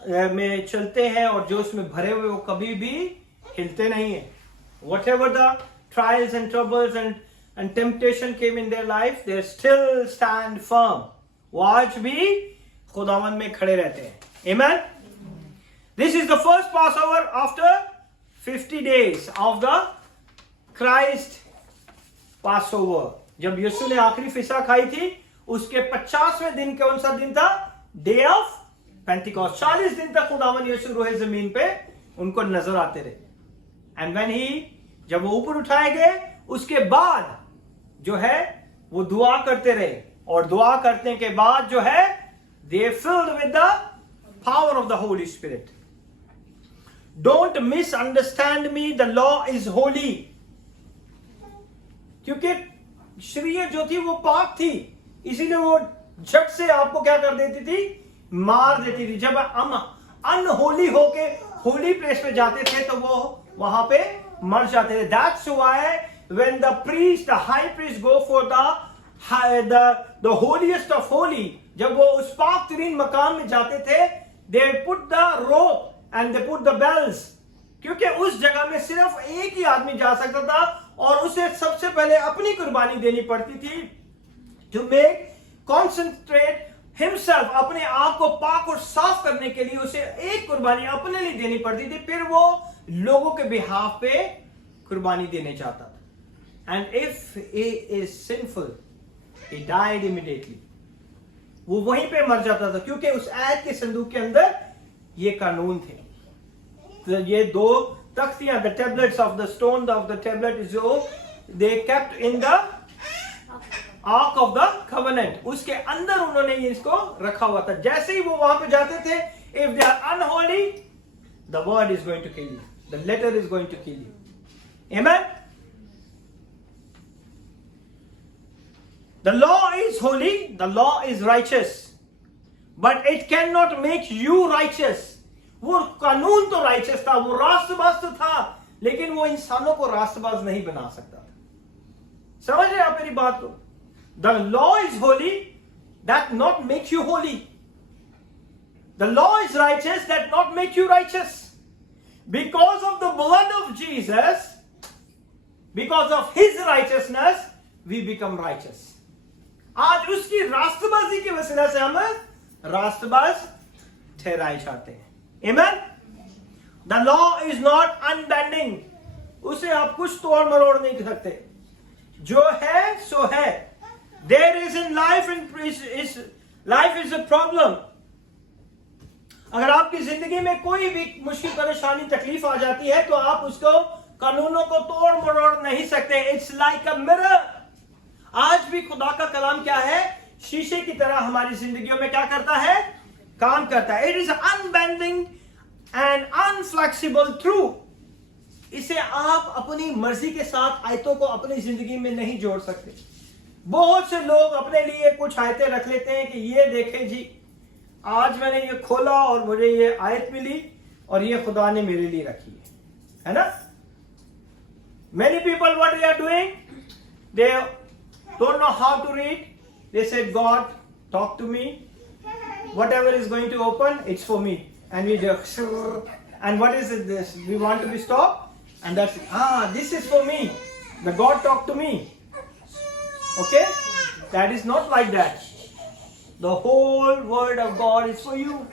में चलते हैं और जोश में भरे हुए, वो कभी भी हिलते नहीं है. Whatever the trials and troubles and temptation came in their life, they still stand firm. वो आज भी खुदावन में खड़े रहते हैं. Amen. This is the first Passover after 50 days of the Christ Passover. जब यीशु ने आखिरी फिसा खाई थी, उसके 50वें दिन कौन सा दिन था? Day of Pentecost. 40 दिन तक खुदावन यीशु रोए जमीन पे उनको नजर आते रहे. एंड व्हेन ही, जब वो ऊपर उठाए गए, उसके बाद जो है वो दुआ करते रहे, और दुआ करने के बाद जो है they filled with the power of the Holy Spirit. Don't misunderstand me, the law is holy. क्योंकि शरीयत जो थी वो पाक थी, इसीलिए वो झट से आपको क्या कर देती थी? मार देती थी. जब हम अनहोली होके होली प्लेस पे जाते थे तो वो वहां पे मर जाते थे. That's why when the priest, the high priest go for the holiest of holy, जब वो उस पाक तरीन मकाम में जाते थे, they put the rope and they put the bells, क्योंकि उस जगह में सिर्फ एक ही आदमी जा सकता था और उसे सबसे पहले अपनी कुर्बानी देनी पड़ती थी. to make concentrate himself, अपने आप को पाक और साफ करने के लिए उसे एक कुर्बानी अपने लिए देनी पड़ती थी, फिर वो लोगों के बिहाफ पे कुर्बानी देने चाहता था. and if he is sinful, he died immediately. वो वहीं पे मर जाता था, क्योंकि उस ऐत के संदूक के अंदर ये कानून थे. तो ये दो तख्तियां, the tablets of the stone of the tablet is जो they kept in the ark of the covenant, उसके अंदर उन्होंने इसको रखा हुआ था. जैसे ही वो वहां पे जाते थे, if they are unholy, the word is going to kill you, the letter is going to kill you. Amen. The law is holy, the law is righteous, but it cannot make you righteous. वो कानून तो righteous था, वो रास्तबाज तो था, लेकिन वो इंसानों को रास्तबाज नहीं बना सकता था. समझ रहे आप मेरी बात को? The law is holy, that not make you holy. The law is righteous, that not make you righteous. Because of the blood of Jesus, because of his righteousness, we become righteous. आज उसकी रास्तबाजी की वजह से हम रास्तबाज ठहराए जाते हैं. Amen. The law is not unbending. उसे आप कुछ तोड़ मरोड़ नहीं कर सकते. जो है सो है. There is in life life is a problem. अगर आपकी जिंदगी में कोई भी मुश्किल परेशानी तकलीफ आ जाती है तो आप उसको कानूनों को तोड़ मरोड़ नहीं सकते. It's like a mirror. आज भी खुदा का कलाम क्या है? शीशे की तरह हमारी जिंदगियों में क्या करता है? काम करता है. It is unbending and unflexible truth. इसे आप अपनी मर्जी के साथ आयतों को अपनी जिंदगी में नहीं जोड़ सकते. बहुत से लोग अपने लिए कुछ आयतें रख लेते हैं कि ये देखें जी, आज मैंने ये खोला और मुझे ये आयत मिली और ये खुदा ने मेरे लिए रखी है ना? Many people what they are doing, they don't know how to read. They said, God, talk to me. Whatever is going to open, it's for me. And we just, and what is it this? We want to be stopped. And that's, this is for me. The God talk to me. Okay? That is not like that. The whole word of God is for you.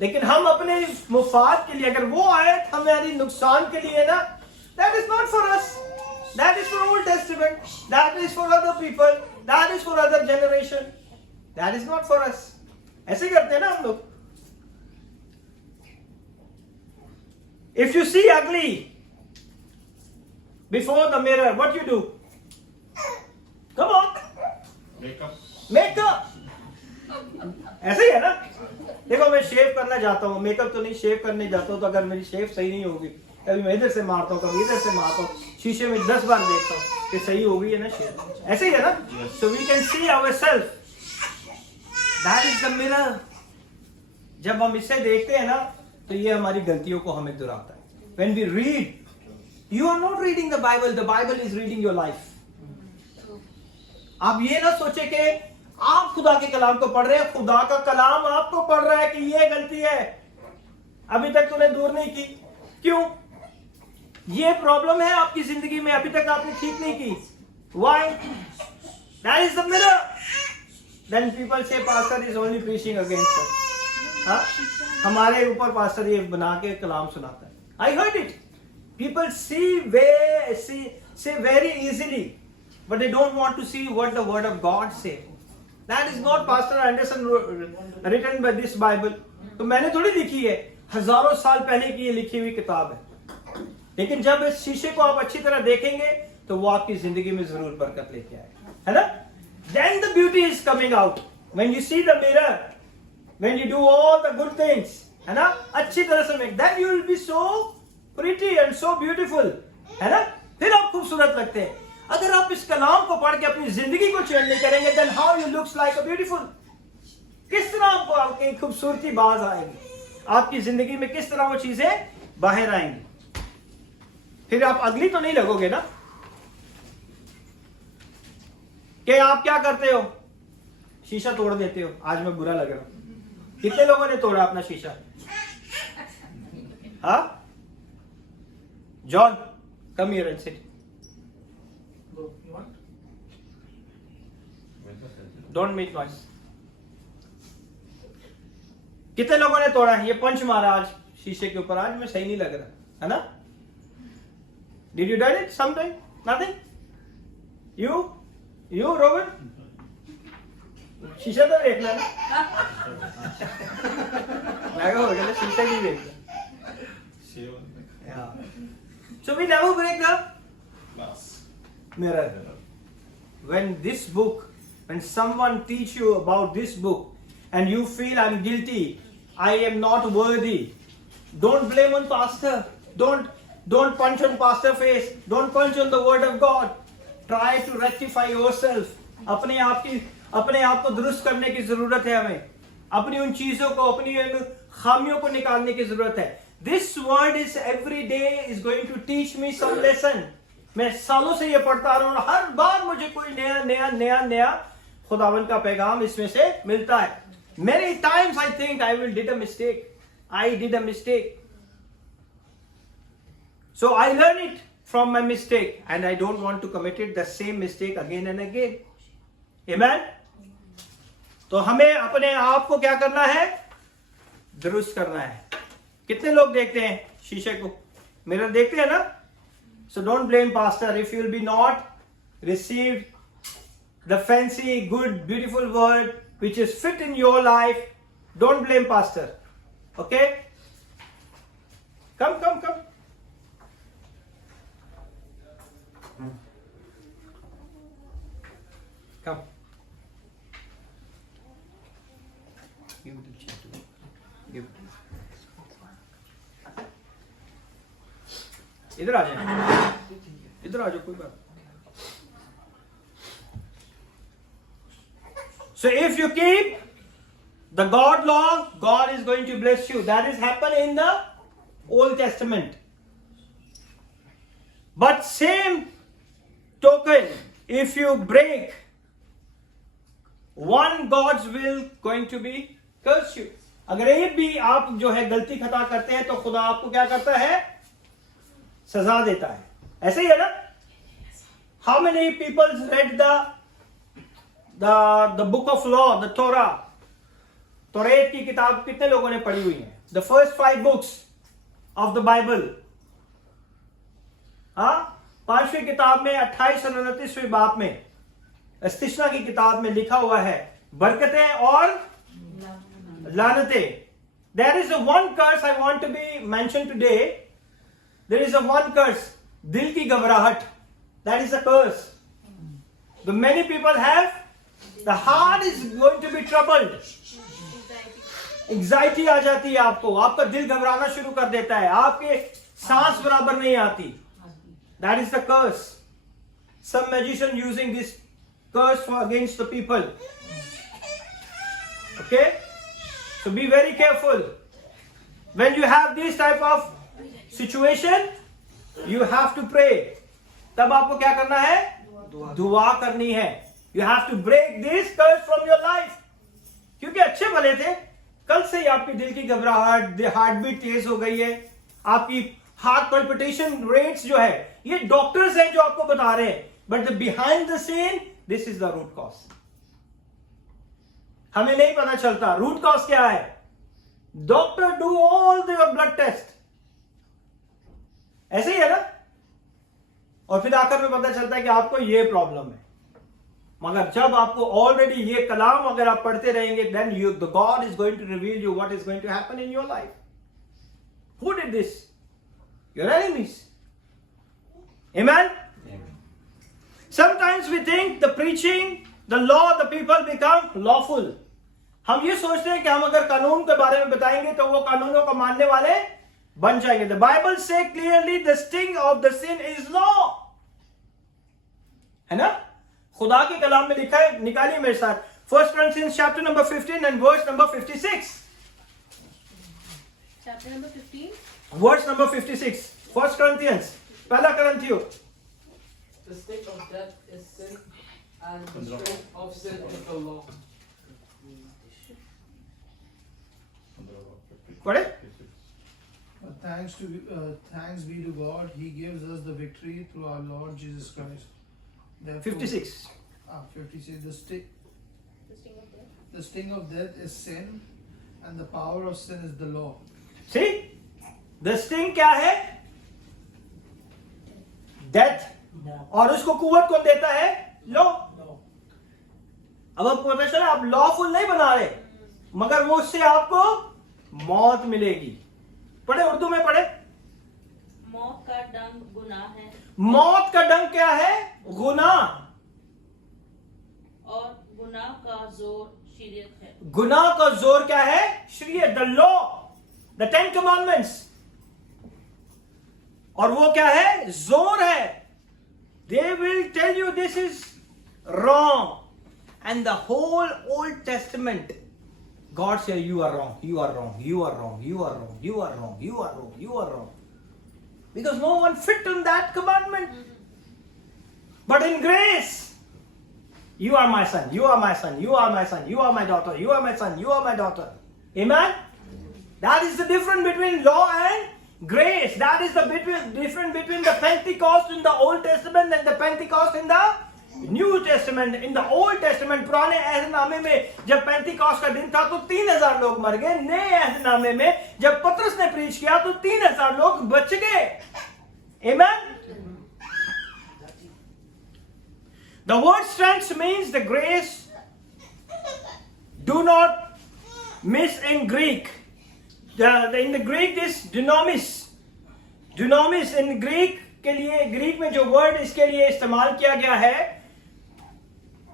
लेकिन हम अपने मुफाद के लिए, अगर वो आयत हमारी नुकसान के लिए ना, that is not for us. That is for Old Testament. That is for other people. That is for other generation. That is not for us. ऐसे करते हैं ना हम लोग. If you see ugly before the mirror, what you do? Come on. Makeup. ऐसे ही है ना? देखो मैं शेव करना जाता हूँ, मेकअप तो नहीं, शेव करने जाता हूँ, तो अगर मेरी शेव सही नहीं होगी, कभी मैं इधर से मारता हूँ, कभी इधर से मारता हूँ, शीशे में 10 बार देखता हूँ कि सही हो गई है ना शेव. ऐसे ही है ना? So we can see ourselves. That is the mirror. जब हम इसे देखते हैं ना, तो ये हमारी गलतियों को हमें दुहराता है. When we read, you are not reading the Bible is reading your life. आप ये ना सोचे कि आप खुदा के कलाम को पढ़ रहे हैं, खुदा का कलाम आपको पढ़ रहा है कि ये गलती है, अभी तक तूने दूर नहीं की। क्यों? ये प्रॉब्लम है आपकी जिंदगी में, अभी तक आपने ठीक नहीं की। Why? That is the mirror. Then people say pastor is only preaching against us. हाँ? हमारे ऊपर पास्टर ये बना के कलाम सुनाता है। I heard it. People say very easily, but they don't want to see what the word of God says. That is not Pastor Anderson written by this Bible. तो मैंने थोड़ी लिखी है, हजारों साल पहले की ये लिखी हुई किताब है। लेकिन जब इस शीशे को आप अच्छी तरह देखेंगे तो वो आपकी जिंदगी में जरूर बरकत लेके आएगा, है ना? Then the beauty is coming out. When you see the mirror, when you do all the good things, है ना? अच्छी तरह से make, then you will be so pretty and so beautiful, है ना? फिर आप खूबसूरत लगते हैं। अगर आप इस कलाम को पढ़ के अपनी जिंदगी को चेंज नहीं करेंगे, then how you looks like a beautiful, किस तरह आपको आपकी खूबसूरती बाज आएगी, आपकी जिंदगी में किस तरह वो चीजें बाहर आएंगी, फिर आप अगली तो नहीं लगोगे ना। कि आप क्या करते हो, शीशा तोड़ देते हो, आज मैं बुरा लग रहा हूं। कितने लोगों ने तोड़ा अपना शीशा? हाँ, John come here and sit. Don't make noise. कितने लोगों ने तोड़ा? ये पंच मारा आज शीशे के ऊपर, आज मैं सही नहीं लग रहा, है ना? Did you done it sometime? Nothing? You रोबन, शीशा तो देखना ना। मैं हो गया शीशा नहीं देखना। So we never break the mirror. When this book, when someone teach you about this book and you feel I'm guilty, I am not worthy, don't blame on pastor. Don't punch on pastor face. Don't punch on the word of God. Try to rectify yourself. अपने आप को दुरुस्त करने की जरूरत है हमें। अपनी उन चीजों को, अपनी उन खामियों को निकालने की जरूरत है। This word is every day is going to teach me some lesson. मैं सालों से ये पढ़ता रहा हूँ, हर बार मुझे कोई नया खुदावन का पैगाम इसमें से मिलता है। Many times I think I did a mistake. I did a mistake. So I learn it from my mistake and I don't want to commit it the same mistake again and again. Amen? तो हमें अपने आप को क्या करना है? दुरुस्त करना है। कितने लोग देखते हैं शीशे को, मिरर देखते हैं ना? So don't blame pastor if you will be not received the fancy, good, beautiful word which is fit in your life. Don't blame pastor. Okay? Come. Come. Give it a chance. Give it. इधर आ जाओ, कोई बात। So if you keep the God law, God is going to bless you. That is happened in the Old Testament. But same token, if you break one, God's will going to be curse you. अगर एक भी आप जो है गलती खता करते हैं तो खुदा आपको क्या करता है? सजा देता है। ऐसे ही है ना? How many people read the book of law, the Torah? तौरेत की किताब कितने लोगों ने पढ़ी हुई है? The first 5 books of the Bible. हाँ, 5वीं किताब में 28 और 29वें बाब में, अस्तिष्णा की किताब में लिखा हुआ है बरकतें और लानतें. There is a one curse I want to be mentioned today. There is a one curse, दिल की घबराहट. That is a curse. The many people have, the heart is going to be troubled. Anxiety आ जाती है आपको, आपका दिल घबराना शुरू कर देता है, आपके सांस बराबर नहीं आती. That is the curse. Some magician using this curse for against the people. Okay? So be very careful. When you have this type of situation, you have to pray. तब आपको क्या करना है? दुआ करनी है. You have to break this curse from your life. क्योंकि अच्छे भले थे, कल से ही आपके दिल की घबराहट, हार्ट बीट तेज हो गई है, आपकी हार्ट पल्पिटेशन रेट्स जो है, ये डॉक्टर्स हैं जो आपको बता रहे हैं, but the behind the scene this is the root cause. हमें नहीं पता चलता रूट कॉज क्या है. Doctor do all your blood test, ऐसे ही है ना, और फिर आखिर में पता चलता है कि आपको ये प्रॉब्लम है. मगर जब आपको ऑलरेडी ये कलाम अगर आप पढ़ते रहेंगे, then you the God is going to reveal you what is going to happen in your life. Who did this? Your enemies. Amen. Sometimes we think the preaching, the law, the people become lawful. हम ये सोचते हैं कि हम अगर कानून के बारे में बताएंगे तो वो कानूनों को मानने वाले बन जाएंगे. The Bible say clearly the sting of the sin is law. है ना? खुदा के कलाम में लिखा है, निकालिए मेरे साथ 1 Corinthians chapter number 15 and verse number 56. Chapter number 15. Verse number 56. 1 Corinthians. पहला करंथियो. The sting of death is sin, and the strength of sin is the law. पढ़े? Thanks be to God, He gives us the victory through our Lord Jesus Christ. Therefore, 56. 56. The sting of death. The sting of death is sin, and the power of sin is the law. See? The sting क्या है? Death. और उसको कुव्वत कौन देता है? Law. अब आपको पता चला आप लॉफुल नहीं बना रहे, मगर वो उससे आपको मौत मिलेगी. पढ़े, उर्दू में पढ़े. मौत का दंड गुनाह है, मौत का दंड क्या है? गुनाह. और गुनाह का जोर शरीयत है. गुनाह का जोर क्या है? शरीयत. The law, the 10 commandments. और वो क्या है? जोर है. They will tell you this is wrong, and the whole Old Testament, God says you are wrong, you are wrong, you are wrong, you are wrong, you are wrong, you are wrong, you are wrong, because no one fit on that commandment. But in grace, you are my son, you are my son, you are my son, you are my daughter, you are my son, you are my daughter. Amen. That is the difference between law and grace. That is the difference between the Pentecost in the Old Testament and the Pentecost in the New Testament. In the Old Testament, पुराने अहदनामे में जब Pentecost का दिन था तो 3000 लोग मर गए. नए अहदनामे में जब पतरस ने प्रीच किया तो 3000 लोग बच गए. Amen. The word strength means the grace. Do not miss in Greek. In the Greek this dynamis. Dynamis in Greek के लिए, ग्रीक में जो वर्ड इसके लिए इस्तेमाल किया गया है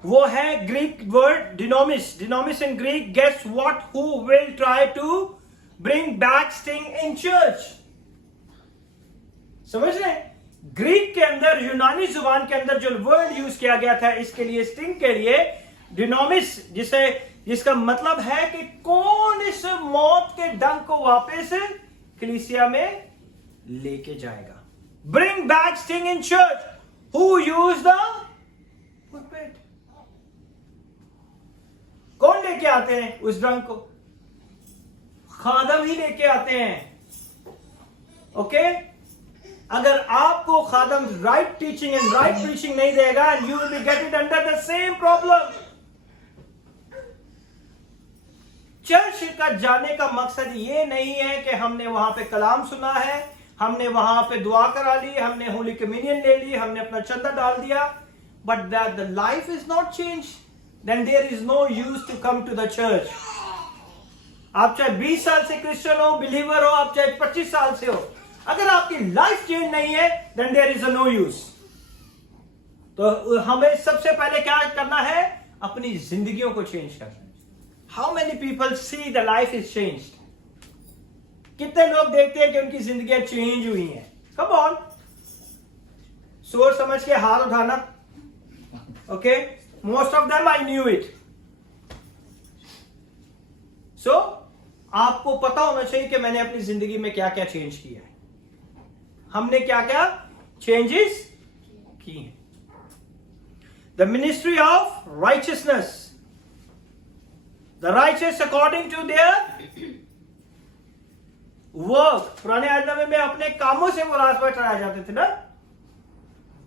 वो है Greek word dynamis. Dynamis in Greek, guess what? Who will try to bring back sting in church? समझ रहे हैं? ग्रीक के अंदर, यूनानी जुबान के अंदर जो वर्ड यूज किया गया था इसके लिए, स्टिंग के लिए, dynamis, जिसका मतलब है कि कौन इस मौत के डंक को वापस कलीसिया में लेके जाएगा. Bring back sting in church. Who used the pulpit? कौन लेके आते हैं उस डंक को? खादम ही लेके आते हैं. ओके? अगर आपको खादम right teaching and right preaching नहीं देगा, you will be getting under the same problem. Church का जाने का मकसद ये नहीं है कि हमने वहां पे कलाम सुना है, हमने वहां पे दुआ करा ली, हमने होली कम्युनियन ले ली, हमने अपना चंदा डाल दिया, but that the life is not change, then there is no use to come to the church. आप चाहे 20 साल से क्रिश्चियन हो, बिलीवर हो, आप चाहे 25 साल से हो, अगर आपकी लाइफ चेंज नहीं है, then there is no use. तो हमें सबसे पहले क्या करना है? अपनी जिंदगियों को चेंज करना है. How many people see the life is changed? कितने लोग देखते हैं कि उनकी जिंदगियां चेंज हुई हैं? Come on, सोच समझ के हाथ उठाना. Okay, most of them I knew it. So आपको पता होना चाहिए कि मैंने अपनी जिंदगी में क्या क्या चेंज किया है, हमने क्या क्या चेंजेस की हैं. the ministry of righteousness. The righteous according to their work. पुराने आयतनामे में अपने कामों से वो राजपाट चढ़ाए जाते थे ना,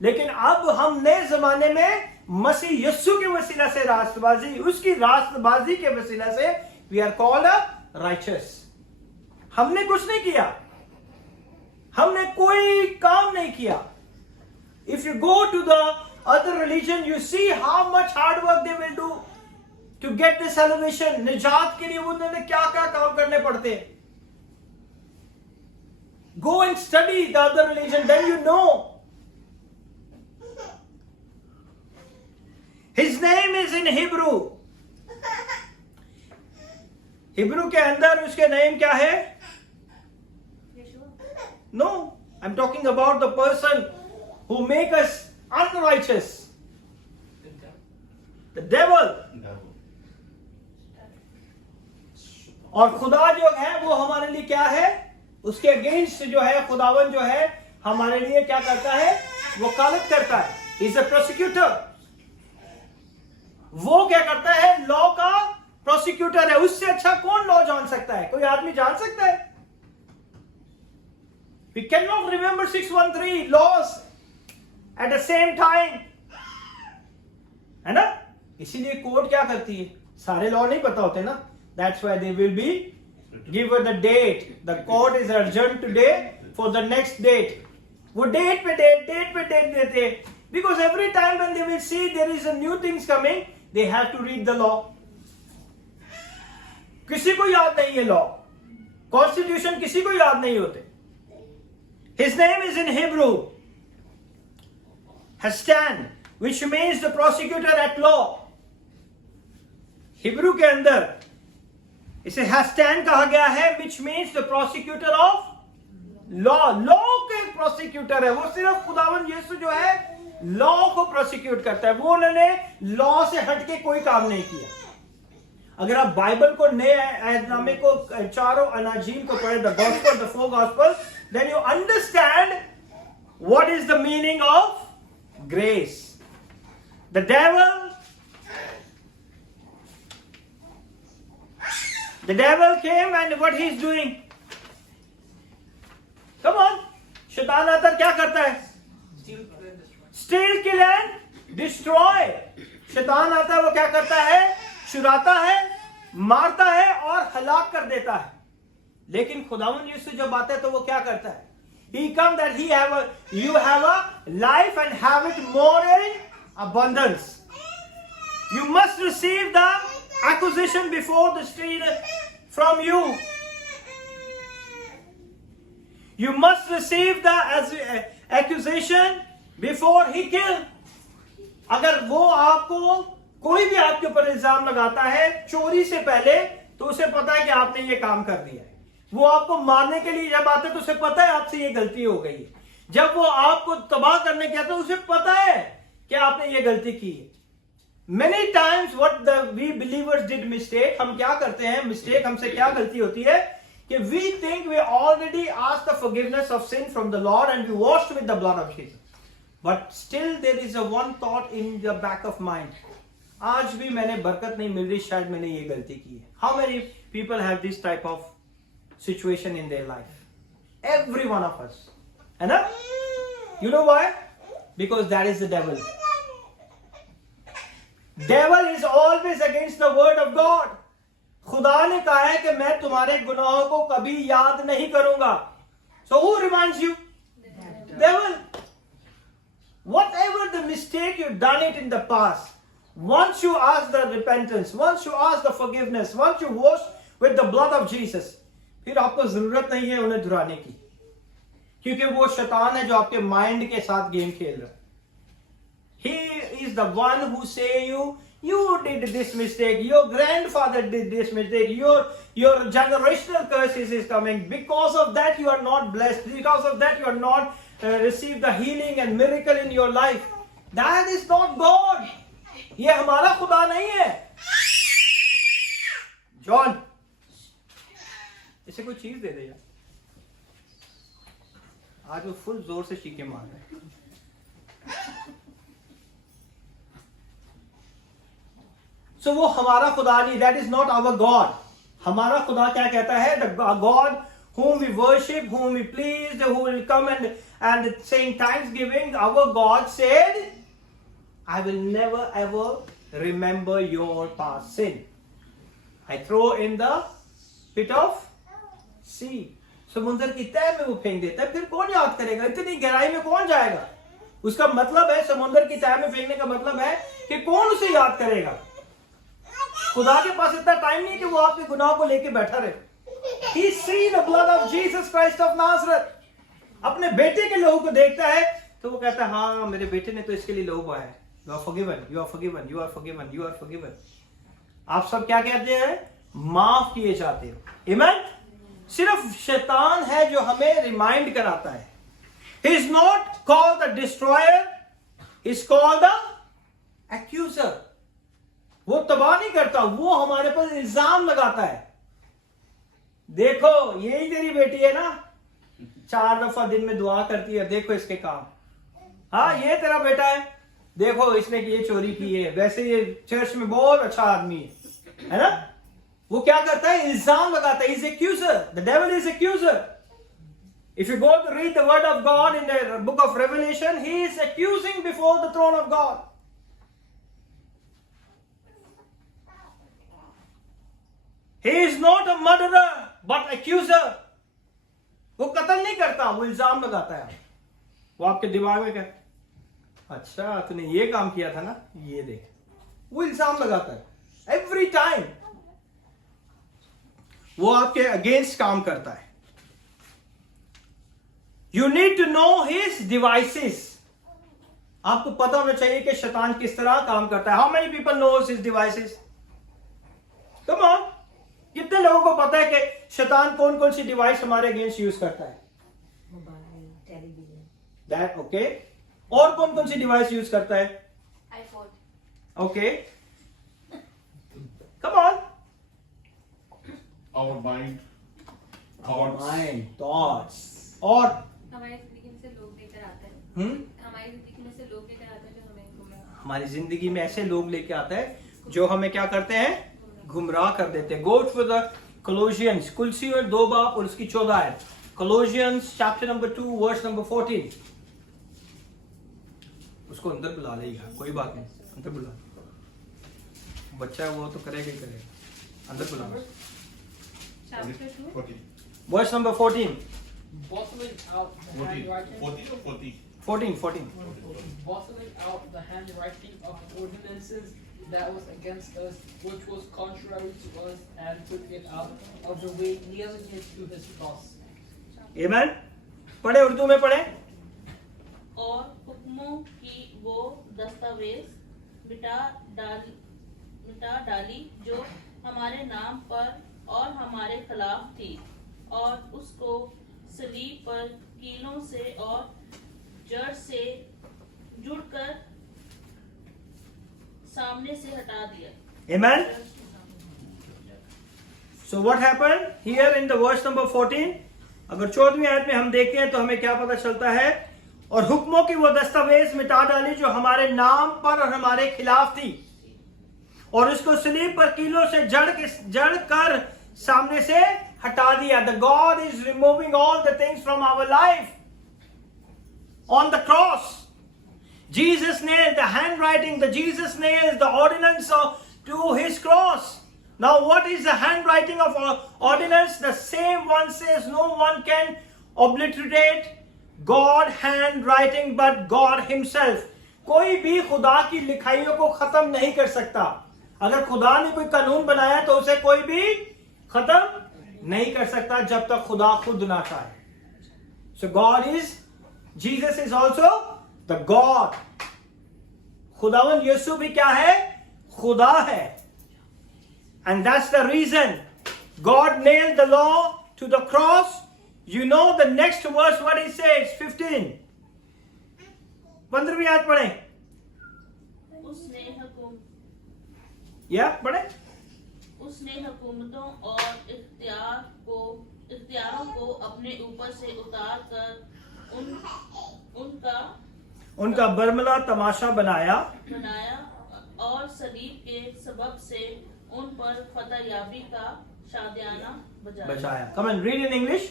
लेकिन अब हम नए जमाने में मसीह यीशु के वसीला से राष्ट्रबाजी, उसकी राष्ट्रबाजी के वसीला से वी आर कॉल्ड राइचस. हमने कुछ नहीं किया, हमने कोई काम नहीं किया. If you go to the other religion, you see how much hard work they will do to get the salvation. निजात के लिए उन्होंने क्या क्या काम करने पड़ते हैं. Go and study the other religion, then you know. His name is in Hebrew. Hebrew के अंदर उसके नेम क्या है? No, I'm talking about the person who make us unrighteous. The devil. और खुदा जो है वो हमारे लिए क्या है? उसके अगेंस्ट जो है खुदावन जो है हमारे लिए क्या करता है? वकालत करता है. He's a prosecutor. वो क्या करता है? लॉ का प्रोसिक्यूटर है. उससे अच्छा कौन लॉ जान सकता है? कोई आदमी जान सकता है? We cannot remember 613 laws at the same time. है ना? इसीलिए कोर्ट क्या करती है? सारे लॉ नहीं पता होते ना. That's why they will be given the date. The court is adjourned today for the next date. वो डेट पे डेट देते हैं. Because every time when they will see there is a new things coming, they have to read the law. किसी को याद नहीं है law. Constitution किसी को याद नहीं होते. His name is in Hebrew, Hastan, which means the prosecutor at law. Hebrew के अंदर इसे हस्टैन कहा गया है, which means the prosecutor of law. Law के प्रोसिक्यूटर है वो. सिर्फ खुदावन यीशु जो है लॉ को प्रोसिक्यूट करता है. वो उन्होंने लॉ से हटके कोई काम नहीं किया. अगर आप बाइबल को नए अहदनामे को चारों अनाजील को पढ़े, the gospel, the four gospel, then you understand what is the meaning of grace. The devil came and what he is doing? Come on. शैतान आता क्या करता है? Steal, kill and destroy. शैतान आता है वो क्या करता है? चुराता है, मारता है और हलाक कर देता है. लेकिन खुदावन यीशु जब आता है तो वो क्या करता है? He come that you have a life and have it more in abundance. You must receive the accusation before the street from you. You must receive the accusation before he kill. अगर वो आपको कोई भी आपके ऊपर इल्जाम लगाता है चोरी से पहले, तो उसे पता है कि आपने ये काम कर दिया है. वो आपको मारने के लिए जब आते तो उसे पता है आपसे ये गलती हो गई है. जब वो आपको तबाह करने के आते तो उसे पता है कि आपने ये गलती की है. Many times what we believers did mistake. हम क्या करते हैं? मिस्टेक हमसे क्या गलती होती है कि we think we already asked the forgiveness of sin from the Lord and we washed with the blood of Jesus. But still there is a one thought in the back of mind. आज भी मैंने बरकत नहीं मिल रही, शायद मैंने ये गलती की है. How many people have this type of situation in their life? Every one of us. है ना? You know why? Because that is the devil. Devil is always against the word of God. खुदा ने कहा है कि मैं तुम्हारे गुनाहों को कभी याद नहीं करूंगा. So who reminds you? Devil. Whatever the mistake you've done it in the past, once you ask the repentance, once you ask the forgiveness, once you wash with the blood of Jesus, फिर आपको जरूरत नहीं है उन्हें धुराने की, क्योंकि वो शैतान है जो आपके माइंड के साथ गेम खेल रहा है. He is the one who say you did this mistake, your grandfather did this mistake, your generational curses is coming. Because of that you are not blessed. Because of that you are not received the healing and miracle in your life. That is not God. ये हमारा खुदा नहीं है. John, इसे कोई चीज दे दे यार. आज वो फुल जोर से चीखे मार रहे हैं. सो वो हमारा खुदा नहीं, that is not our God. हमारा खुदा क्या कहता है? The God whom we worship, whom we please, who will come and saying thanksgiving. Our God said, I will never ever remember your past sin. I throw in the pit of sea. समुद्र की तह में वो फेंक देता है. फिर कौन याद करेगा? इतनी गहराई में कौन जाएगा? उसका मतलब है, समुद्र की तह में फेंकने का मतलब है कि कौन उसे याद करेगा? खुदा के पास इतना टाइम नहीं कि वो आपके गुनाह को लेके बैठा रहे. He see the blood of Jesus Christ of Nazareth. अपने बेटे के लहू को देखता है तो वो कहता है, हाँ मेरे बेटे ने तो इसके लिए लहू बहाया है. You are forgiven, you are forgiven, you are forgiven, you are forgiven. आप सब क्या कहते हैं? माफ किए जाते हो. Amen? सिर्फ शैतान है जो हमें रिमाइंड कराता है. He is not called the destroyer, he is called the accuser. वो तबाह नहीं करता, वो हमारे पर इल्जाम लगाता है. देखो यही तेरी बेटी है ना, 4 दफा दिन में दुआ करती है, देखो इसके काम. हाँ ये तेरा बेटा है, देखो इसने ये चोरी की है, वैसे ये चर्च में बहुत अच्छा आदमी है ना. वो क्या करता है? इल्जाम लगाता है. He is accuser. The devil is accuser. If you go to read the word of God in the book of Revelation, he is accusing before the throne of God. He is not a murderer but accuser. वो कत्ल नहीं करता, वो इल्जाम लगाता है. वो आपके दिमाग में क्या, अच्छा तूने ये काम किया था ना, ये देख. वो इल्जाम लगाता है एवरी टाइम. वो आपके अगेंस्ट काम करता है. You need to know his devices. आपको पता होना चाहिए कि शैतान किस तरह काम करता है. How many people knows his devices? Come on. कितने लोगों को पता है कि शैतान कौन कौन सी डिवाइस हमारे अगेंस्ट यूज करता है? Mobile, television. That okay. और कौन कौन सी डिवाइस यूज करता है? iPhone. Okay. Come on. Our mind, thoughts. Mind, thoughts. और हमारी जिंदगी में से लोग लेकर आते हैं हमारी जिंदगी में से लोग लेकर आते हैं जो हमें गुमराह हमारी जिंदगी में ऐसे लोग लेके आता है जो हमें क्या करते हैं? गुमराह कर देते हैं. गो टू द कोलोसियंस, कुलसी और 2 बाब और उसकी 14 आयत. कोलोसियंस चैप्टर नंबर 2 वर्स नंबर 14. उसको अंदर बुला लेगा, कोई बात नहीं, अंदर बुला. बच्चा है वो तो करेगा ही करेगा. अंदर बुला. Chapter 2 40. Verse number 14. Bottling out the 40. handwriting. 40 or 40? 14. Bottling out the handwriting of ordinances that was against us, which was contrary to us, and took it out of the way, nailing it to his cross. Amen. पढ़े, उर्दू में पढ़े. और हुक्मों की वो दस्तावेज मिटा डाली जो हमारे नाम पर और हमारे खिलाफ थी, और उसको सलीब पर कीलों से और जड़ से जुड़कर सामने से हटा दिया. Amen. So what happened here in the verse number 14? अगर 14वीं आयत में हम देखते हैं तो हमें क्या पता चलता है? और हुक्मों की वो दस्तावेज मिटा डाली जो हमारे नाम पर और हमारे खिलाफ थी, और उसको सलीब पर कीलों से जड़ कर सामने से हटा दिया. The God is removing all the things from our life on the cross. Jesus nailed the handwriting, Jesus nails the ordinance to his cross. Now what is the handwriting of ordinance? The same one says no one can obliterate God handwriting but God himself. कोई भी खुदा की लिखाइयों को खत्म नहीं कर सकता. अगर खुदा ने कोई कानून बनाया तो उसे कोई भी खत्म नहीं कर सकता जब तक खुदा खुद ना चाहे. So God is, Jesus is also the God. खुदावन यीशु भी क्या है? खुदा है. And that's the reason God nailed the law to the cross. You know the next verse what he says, 15. 15वीं आयत पढ़े. पढ़े. उसने हुकूमतों और इख्तियारों को अपने ऊपर से उतार कर उनका बरमला तमाशा बनाया और सलीब के सबब से उन पर फतहयाबी का शादियाना बजाया। बचाया। Come and read in English.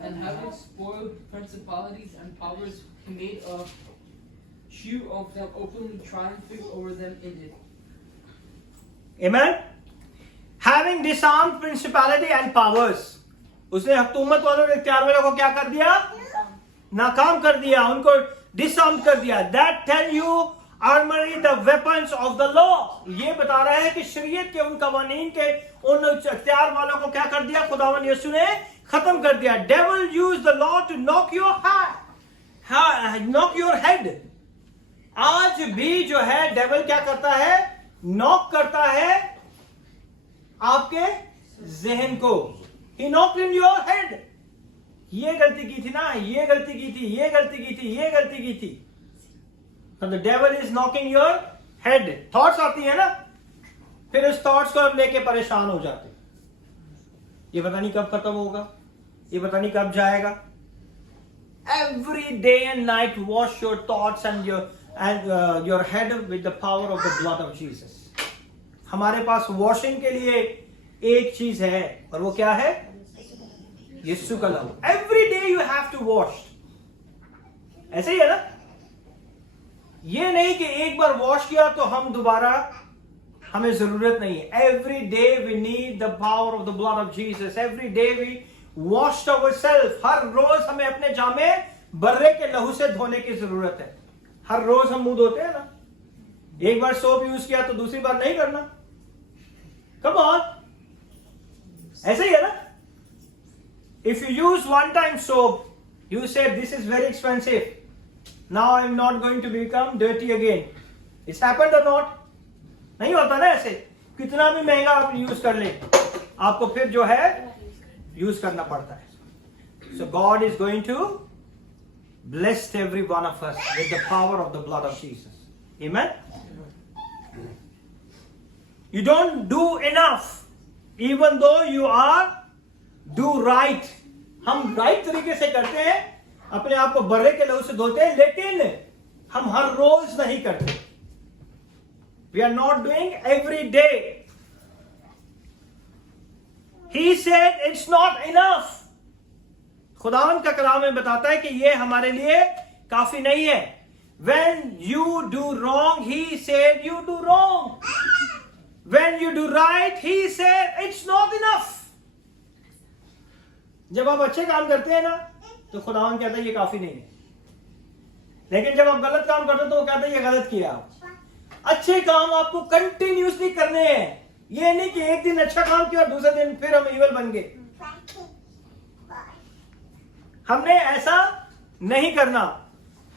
And having spoiled principalities and powers, he made a shoe of them, openly triumphing over them in it. Amen. Having disarmed principality and powers, उसने हुकूमत वालों ने इख्तियार वालों को क्या कर दिया? नाकाम कर दिया, उनको डिसआर्म कर दिया. That tell you armory the weapons of the law. ये बता रहा है कि शरीयत के उन कवानीन के उन इख्तियार वालों को क्या कर दिया? खुदावन यीशु ने खत्म कर दिया. Devil used the law to knock your head. आज भी जो है डेविल क्या करता है? नॉक करता है आपके जहन को. He knocked in your head. ये गलती की थी ना, ये गलती की थी, ये गलती की थी, ये गलती की थी. So the devil is knocking your head. Thoughts आती है ना, फिर उस thoughts को हम लेके परेशान हो जाते. ये पता नहीं कब खत्म होगा, ये पता नहीं कब जाएगा. Every day and night wash your thoughts and your head with the power of the blood of Jesus. हमारे पास वॉशिंग के लिए एक चीज है और वो क्या है? यीशु का लहू. Every day you have to wash. ऐसे ही है ना? ये नहीं कि एक बार वॉश किया तो हम दोबारा, हमें जरूरत नहीं है. Every day we need the power of the blood of Jesus. Every day we wash ourselves. हर रोज हमें अपने जामे बर्रे के लहू से धोने की जरूरत है. हर रोज हम मुंह धोते हैं ना. एक बार सोप यूज किया तो दूसरी बार नहीं करना. Come on. ऐसे ही है ना? If you use one time soap, you say this is very expensive. Now I am not going to become dirty again. It's happened or not? नहीं होता ना ऐसे. कितना भी महंगा आप यूज कर ले, आपको फिर जो है यूज करना पड़ता है. So God is going to bless every one of us with the power of the blood of Jesus. Amen. You don't do enough, even though you are do right. हम राइट तरीके से करते हैं, अपने आप को बर्रे के लहू से धोते हैं, लेकिन हम हर रोज नहीं करते. We are not doing every day. He said it's not enough. खुदावन का कलाम में बताता है कि ये हमारे लिए काफी नहीं है. When you do wrong, he said you do wrong. When you do right, he said it's not enough. जब आप अच्छे काम करते हैं ना, तो खुदावन कहता है ये काफी नहीं है. लेकिन जब आप गलत काम करते हो तो वो कहता है ये गलत किया. अच्छे काम आपको कंटिन्यूसली करने हैं. ये नहीं कि एक दिन अच्छा काम किया और दूसरे दिन फिर हम इवल बन गए. हमने ऐसा नहीं करना.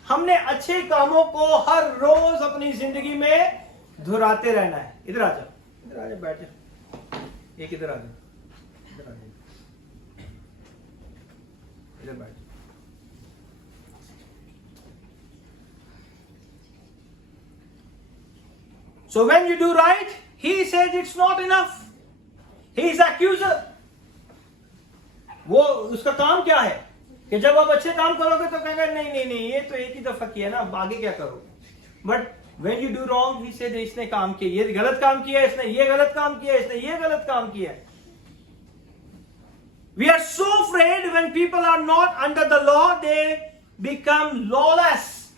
हमने अच्छे कामों को हर रोज अपनी जिंदगी में दोहराते रहना है. इधर आ जाओ, इधर आ जाओ, बैठ जाओ. एक इधर आ जाओ, इधर आ जाओ, इधर बैठ जाओ. So when you do right, he says it's not enough. He is accuser. वो उसका काम क्या है कि जब आप अच्छे काम करोगे तो कहेंगे नहीं नहीं नहीं ये तो एक ही दफा किया ना, अब आगे क्या करोगे. But when you do wrong, he said इसने काम किया, ये गलत काम किया, इसने ये गलत काम किया, इसने ये गलत काम किया. We are so afraid when people are not under the law, they become lawless.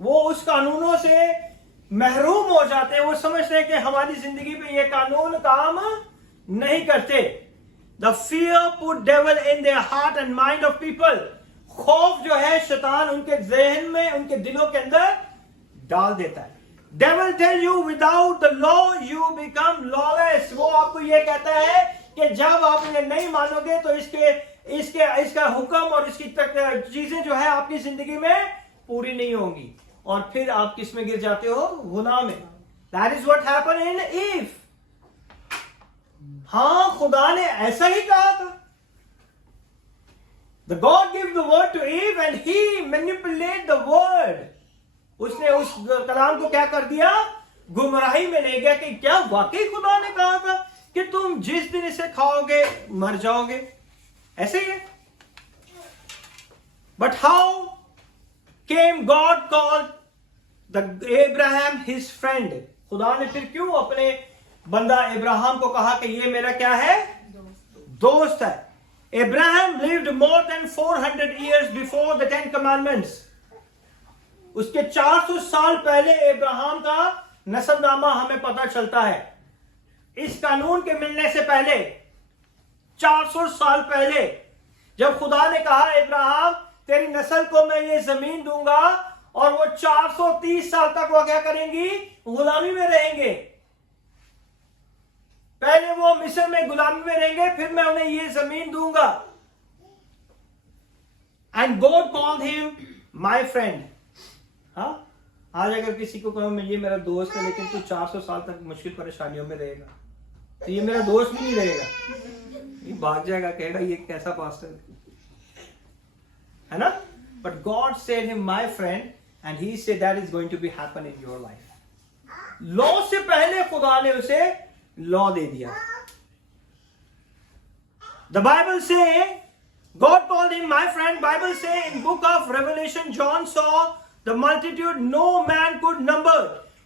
वो उस कानूनों से महरूम हो जाते हैं. वो समझते हैं कि हमारी जिंदगी पे ये कानून काम नहीं करते. The fear put devil in their heart and mind of people. खौफ जो है शैतान उनके ज़हन में, उनके दिलों के अंदर डाल देता है. Devil tell you without the law you become lawless. वो आपको ये कहता है कि जब आप इन्हें नहीं मानोगे तो इसका हुक्म और इसकी चीजें जो है आपकी जिंदगी में पूरी नहीं होंगी और फिर आप किस में गिर जाते हो? गुनाह में. That is what happened in Eve. हाँ, खुदा ने ऐसा ही कहा था. The God gave the word to Eve and he manipulated the word. उसने उस कलाम को क्या कर दिया? गुमराही में ले गया कि क्या वाकई खुदा ने कहा था कि तुम जिस दिन इसे खाओगे मर जाओगे. ऐसे ही है. But how came God called the Abraham his friend? खुदा ने फिर क्यों अपने बंदा इब्राहिम को कहा कि ये मेरा क्या है? दोस्त है। Abraham lived more than 400 years before the 10 commandments. उसके 400 साल पहले इब्राहिम का नस्बनामा हमें पता चलता है। इस कानून के मिलने से पहले 400 साल पहले जब खुदा ने कहा इब्राहिम तेरी नस्ल को मैं ये जमीन दूंगा और वो 430 साल तक वो क्या करेंगी? गुलामी में रहेंगे। पहले वो मिस्र में गुलामी में रहेंगे, फिर मैं उन्हें ये जमीन दूंगा। And God called him my friend. हाँ, आज अगर किसी को कहो ये मेरा दोस्त है लेकिन तू 400 साल तक मुश्किल परेशानियों में रहेगा, तो ये मेरा दोस्त भी नहीं रहेगा, ये भाग जाएगा, कहेगा ये कैसा पास्टर है ना। But God said him my friend and he said that is going to be happen in your life. Law से पहले खुदा ने उसे लॉ दे दिया। The Bible say God called him my friend. Bible say in book of Revelation John saw the multitude no man could number.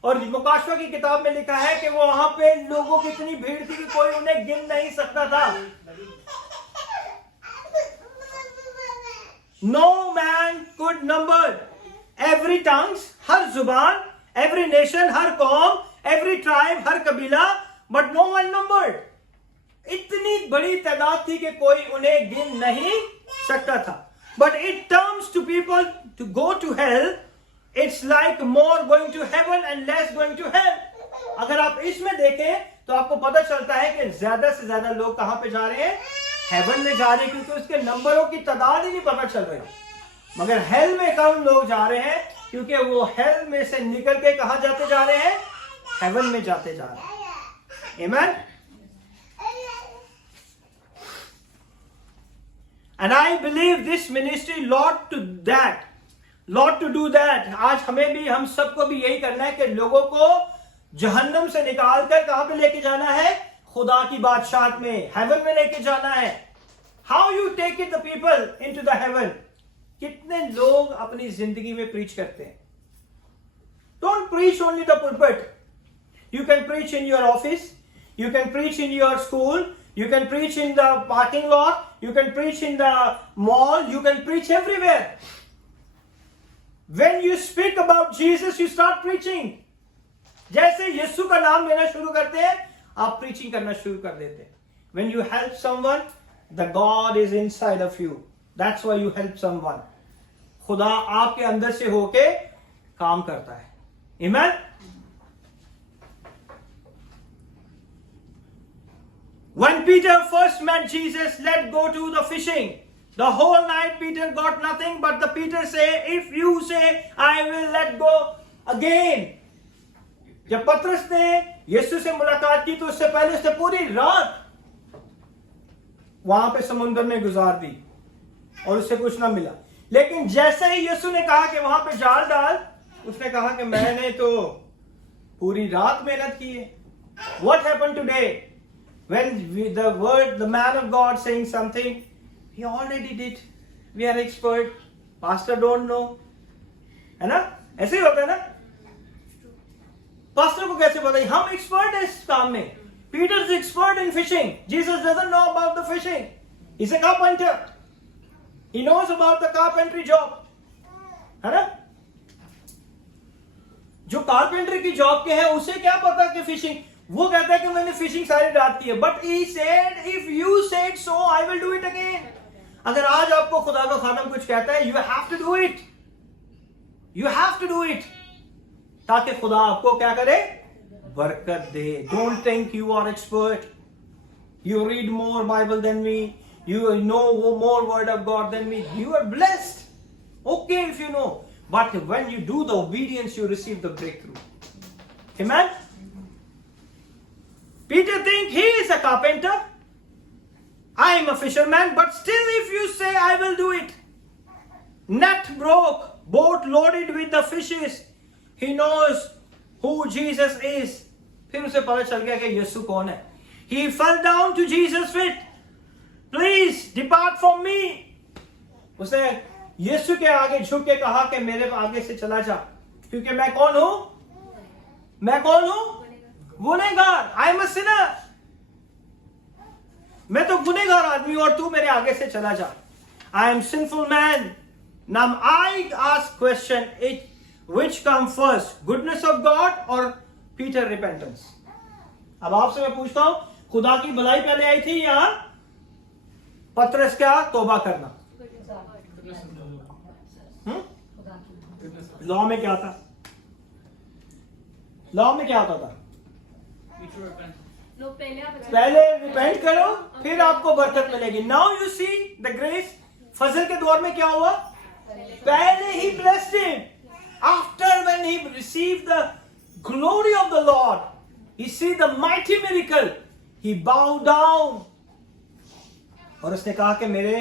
और मुकाशवा की किताब में लिखा है कि वो वहां पे लोगों की इतनी भीड़ थी कि कोई उन्हें गिन नहीं सकता था। No man could number. Every tongues, हर जुबान, every nation, हर कौम, every tribe, हर कबीला, but no one numbered. इतनी बड़ी तादाद थी कि कोई उन्हें गिन नहीं सकता था। But it comes to people to go to hell. It's like more going to heaven and less going to hell. अगर आप इसमें देखें तो आपको पता चलता है कि ज्यादा से ज्यादा लोग कहां पे जा रहे हैं? हेवन में जा रहे हैं, क्योंकि उसके नंबरों की तादाद ही नहीं पता चल रही। मगर हेल में कम लोग जा रहे हैं क्योंकि वो हेल में से निकल के कहां जाते जा रहे हैं? हेवन में जाते जा रहे हैं। Amen? And I believe this ministry lot to do that. आज हमें भी, हम सबको भी यही करना है कि लोगों को जहन्नम से निकाल कर कहां पे लेके जाना है? खुदा की बादशाहत में, हेवन में लेके जाना है। How you take it the people into the heaven? कितने लोग अपनी जिंदगी में प्रीच करते हैं? Don't preach only the pulpit. You can preach in your office. You can preach in your school. You can preach in the parking lot. You can preach in the mall. You can preach everywhere. When you speak about Jesus, you start preaching. जैसे यीशु का नाम लेना शुरू करते हैं, आप preaching करना शुरू कर देते हैं. When you help someone, the God is inside of you. That's why you help someone. खुदा आपके अंदर से होके काम करता है. Amen? When Peter first met Jesus, let go to the fishing. The whole night Peter got nothing, but the Peter say, if you say, I will let go again. जब पतरस ने यीशु से मुलाकात की तो उससे पहले उसने पूरी रात वहां पे समुद्र में गुजार दी और उससे कुछ ना मिला। लेकिन जैसे ही यीशु ने कहा कि वहां पे जाल डाल, उसने कहा कि मैंने तो पूरी रात मेहनत की है। What happened today? When the man of God saying something, he already did. We are expert. Pastor don't know. है ना? ऐसे ही होता है ना? Pastor को कैसे पता? हम expert है इस काम में. Peter is expert in fishing. Jesus doesn't know about the fishing. He's a carpenter. He knows about the carpentry job. है ना? जो कारपेंटरी की जॉब के है उसे क्या पता कि फिशिंग? वो कहता है कि मैंने फिशिंग सारी रात की है, but he said if you said so I will do it again. अगर आज आपको खुदा का खादम कुछ कहता है, you have to do it, you have to do it, ताकि खुदा आपको क्या करे? बरकत दे। Don't think you are expert, you read more Bible than me, you know more word of God than me, you are blessed, okay if you know, but when you do the obedience you receive the breakthrough. Amen? Peter think he is a carpenter, I am a fisherman, but still if you say I will do it. Net broke, boat loaded with the fishes. He knows who Jesus is. फिर उसे पता चल गया कि यीशु कौन है. He fell down to Jesus' feet. Please depart from me. उसे यीशु के आगे झुक के कहा कि मेरे आगे से चला जा, क्योंकि मैं कौन हूं? मैं कौन हूं? गुनहगार। I am a Sinner. मैं तो गुनहगार आदमी हूं और तू मेरे आगे से चला जा। I am sinful man. Now I ask question, which come first, goodness of God or Peter repentance? अब आपसे मैं पूछता हूं, खुदा की भलाई पहले आई थी या पतरस क्या तौबा करना? लॉ में क्या था? लॉ में क्या होता था? पहले रिपेंट करो फिर आपको बरकत मिलेगी। Now you see the grace. फजल के दौर में क्या हुआ? पहले ही blessed him. After when he received the glory of the Lord, he see the mighty miracle, he bowed down और उसने कहा कि मेरे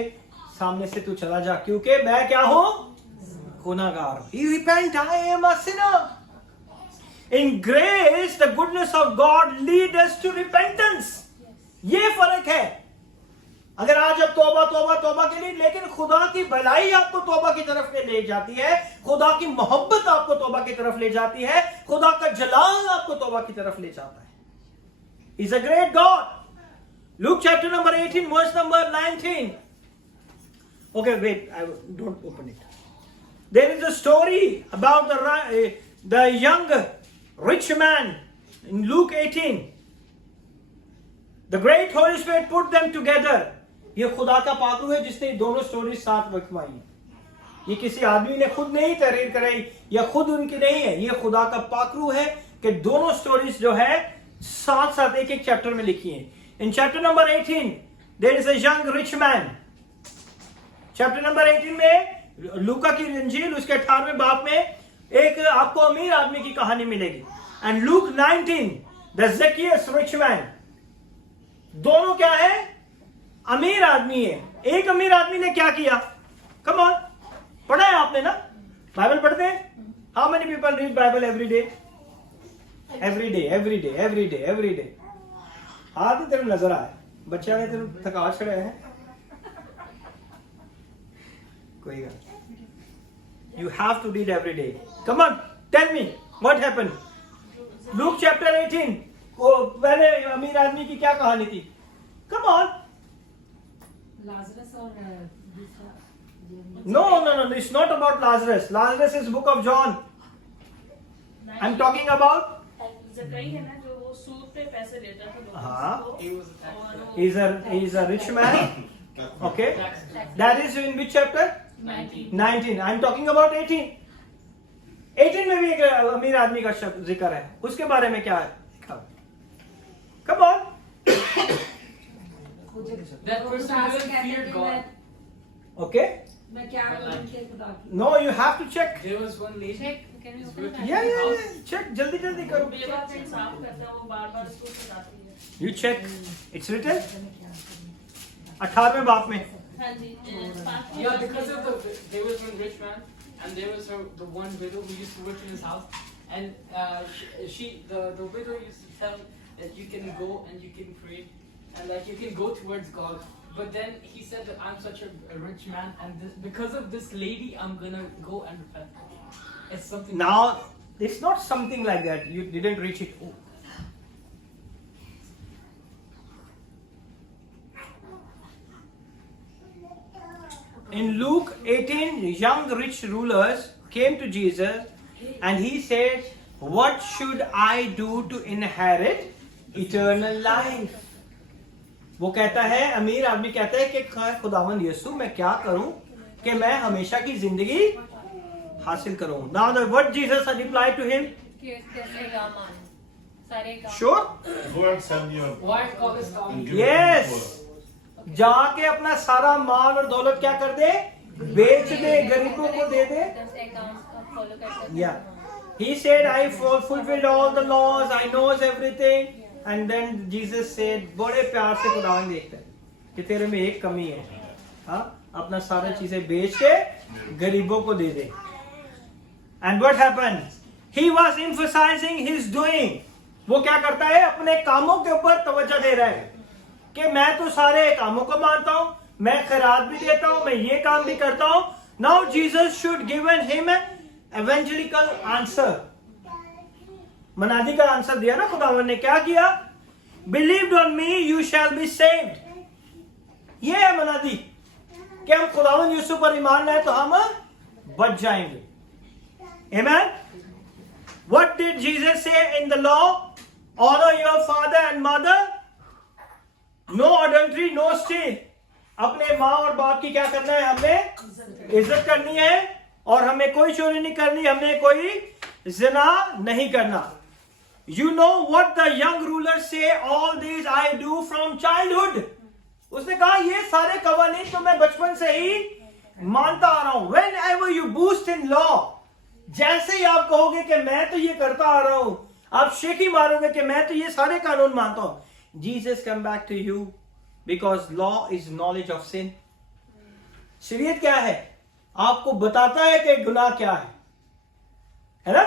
सामने से तू चला जा, क्योंकि मैं क्या हूं? गुनहगार। He repent, I am a sinner. In grace, the goodness of God lead us to repentance. ये फर्क है। अगर आज आप तौबा तौबा तौबा के लिए, लेकिन खुदा की भलाई आपको तौबा की तरफ ले जाती है, खुदा की मोहब्बत आपको तौबा की तरफ ले जाती है, खुदा का जलाल आपको तौबा की तरफ ले जाता है। He's a great God. Luke chapter number 18 verse number 19. Okay, wait, I don't open it. There is a story about the young rich man in Luke 18. The great Holy Spirit put them together. ये खुदा का पाकरू है जिसने दोनों story साथ लिखवाई है। ये किसी आदमी ने खुद नहीं तहरीर कराई या खुद उनकी नहीं है, ये खुदा का पाकरू है कि दोनों स्टोरीज जो है साथ साथ एक एक चैप्टर में लिखी है। In chapter number 18 there is a young rich man. Chapter number 18 में लूका की इंजील उसके 18वें बाब में एक आपको अमीर आदमी की कहानी मिलेगी। And Luke 19 the Zacchaeus rich man. दोनों क्या है? अमीर आदमी है। एक अमीर आदमी ने क्या किया? कम ऑन, पढ़ा है आपने ना? बाइबल पढ़ते हैं? How many people read Bible every day? Every day every day every day every day. हाथ ही तेरे नजर आए, बच्चा ने तेरे थका छड़े हैं। कोई गल, you have to read every day. Come on, tell me what happened. Luke chapter 18 को पहले अमीर आदमी की क्या कहानी थी? Come on. Lazarus or No, it's not about Lazarus. Lazarus is book of John. I'm talking about ज़कई है ना, जो वो सूद पे पैसे लेता था लोगों हाँ। को। he's a rich man. Okay, that is in which chapter? 19. I'm talking about 18. 18 में भी एक अमीर आदमी का शब्द जिक्र है, उसके बारे में क्या है? Come on. That person didn't fear God. Okay. मैं क्या उनके खुदा की No, you have to check. There was one lady. Check. Can we open that? Yeah. Check. जल्दी करो. बेवा का इंसाफ करता है, वो बार-बार उसको सताती है। You check. It's written 18वें बाब में। हाँ जी, Yeah, because of there was one rich man, and there was the one widow who used to work in his house, and the widow used to tell that you can go and you can pray, and like you can go towards God. But then he said that I'm such a rich man, and because of this lady, I'm gonna go and repent. It's something. Now, it's not something like that. You didn't reach it. In Luke 18, young rich rulers came to Jesus and he said, "What should I do to inherit eternal life?" वो कहता है, अमीर आदमी कहता है कि खुदावंद यीशु मैं क्या करूं कि मैं हमेशा की जिंदगी हासिल करूं। Now the what Jesus replied to him? Sure? Go and sell your. Why God is and calling? give it to the Yes. poor. जाके अपना सारा माल और दौलत क्या कर दे? बेच दे, गरीबों को दे दे। Yeah. He said, I fulfilled all the laws, I knows everything. And then Jesus said, बड़े प्यार से खुदावन देखता है कि तेरे में एक कमी है, हाँ, अपना सारा चीजें बेच के गरीबों को दे दे। And what happened? He was emphasizing his doing. वो क्या करता है? अपने कामों के ऊपर तवज्जो दे रहा है कि मैं तो सारे कामों को मानता हूँ, मैं खैरात भी देता हूँ, मैं ये काम भी करता हूँ। Now Jesus should give him an evangelical answer. मनादी का आंसर दिया ना खुदावन ने, क्या किया? Believed on me you shall be saved. ये है मनादी कि हम खुदावन यीशु पर ईमान लाए तो हम बच जाएंगे। आमीन। What did Jesus say in the law? Honour your father and mother, no adultery, no steal. अपने माँ और बाप की क्या करना है? हमें इज्जत करनी है, और हमें कोई चोरी नहीं करनी, हमें कोई जिना नहीं करना। You know what the young rulers say, all these I do from childhood. उसने कहा ये सारे कवानीन तो मैं बचपन से ही मानता आ रहा हूं। Whenever you boast in law, जैसे ही आप कहोगे कि मैं तो ये करता आ रहा हूं, आप शेखी मारोगे कि मैं तो ये सारे कानून मानता हूं। Jesus come back to you because law is knowledge of sin. शरीयत क्या है? आपको बताता है कि गुनाह क्या है ना?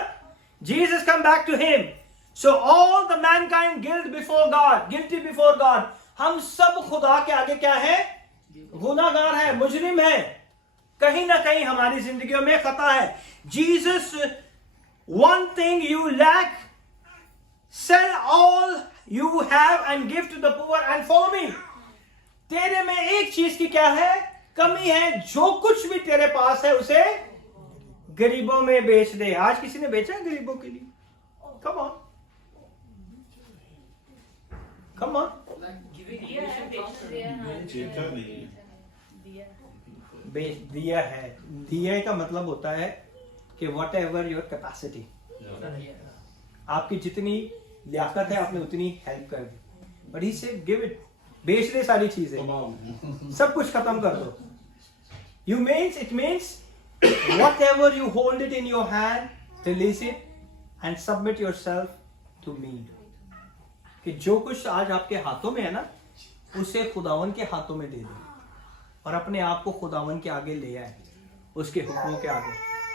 Jesus come back to him. So all the mankind guilty before God. हम सब खुदा के आगे क्या है? गुनाहगार है, मुजरिम है। कहीं ना कहीं हमारी जिंदगियों में खता है। Jesus, one thing you lack, sell all you have and give to the poor and follow me. तेरे में एक चीज की क्या है? कमी है। जो कुछ भी तेरे पास है उसे गरीबों में बेच दे। आज किसी ने बेचा है गरीबों के लिए? Come on. Come on. चेता नहीं। बेच दिया है। दिया का मतलब होता है कि वट एवर योर कैपेसिटी, आपकी जितनी लियाकत है आपने उतनी हेल्प कर दी। बट ही से गिव इट, बेच दे सारी चीजें, सब कुछ खत्म कर दो। You means, it means whatever you hold it in your hand, release it and submit yourself to me. कि जो कुछ आज आपके हाथों में है ना, उसे खुदावन के हाथों में दे दो और अपने आप को खुदावन के आगे ले आए, उसके हुक्मों के आगे,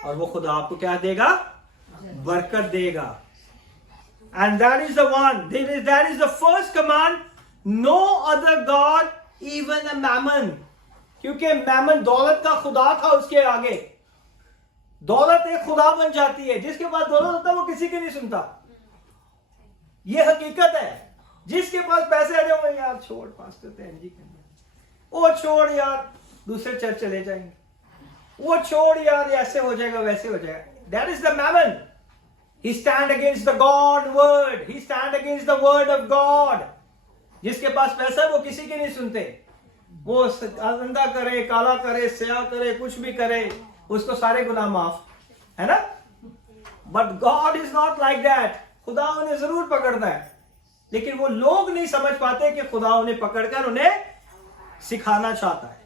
और वो खुदा आपको क्या देगा? बरकत देगा। And that is the one, that is the first command, no other God even a mammon. क्योंकि मैमन दौलत का खुदा था, उसके आगे दौलत एक खुदा बन जाती है। जिसके पास दौलत होता है वो किसी की नहीं सुनता। ये हकीकत है। जिसके पास पैसे आ जाओ, यार छोड़ पास्टर तो एनजी करना, वो छोड़ यार दूसरे चर्च चले जाएंगे, वो छोड़ यार ऐसे हो जाएगा वैसे हो जाएगा। That is the mammon. He stand against the God word, he stand against the word of God. जिसके पास पैसा है वो किसी की नहीं सुनते। वो अंधा करे, काला करे, स्याह करे, कुछ भी करे, उसको सारे गुनाह माफ है ना। But God is not like that. खुदा उन्हें जरूर पकड़ता है, लेकिन वो लोग नहीं समझ पाते कि खुदा उन्हें पकड़कर उन्हें सिखाना चाहता है।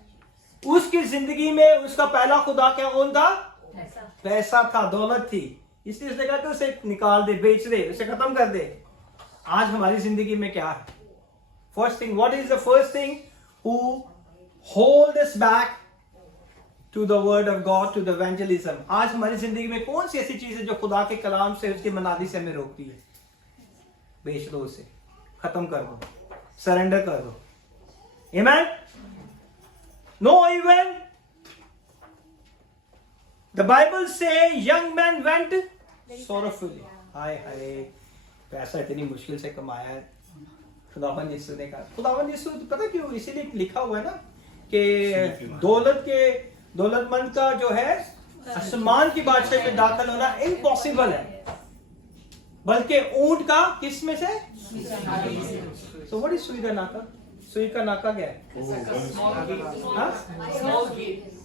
उसकी जिंदगी में उसका पहला खुदा क्या कौन था? पैसा था, दौलत थी। इसलिए उसने कहा कि उसे निकाल दे, बेच दे, उसे खत्म कर दे। आज हमारी जिंदगी में क्या है? First thing, what is the first thing who hold us back to the word of God, to the evangelism? आज हमारी जिंदगी में कौन सी ऐसी चीज है जो खुदा के कलाम से, उसकी मनादी से हमें रोकती है? बेच दो उसे, खत्म कर दो, सरेंडर कर दो। आमीन। नो इवन द बाइबल से यंग मैन वेंट sorrowfully। हाय हाय, पैसा इतनी मुश्किल से कमाया है। खुदावन यीशु ने कहा, खुदावन यीशु पता क्यों इसीलिए लिखा हुआ है ना कि दौलतमंद का जो है आसमान की बादशाही में दाखिल होना इम्पॉसिबल है, बल्कि ऊंट का किस में से? सो व्हाट इज सुई का नाका? सुई का नाका क्या है?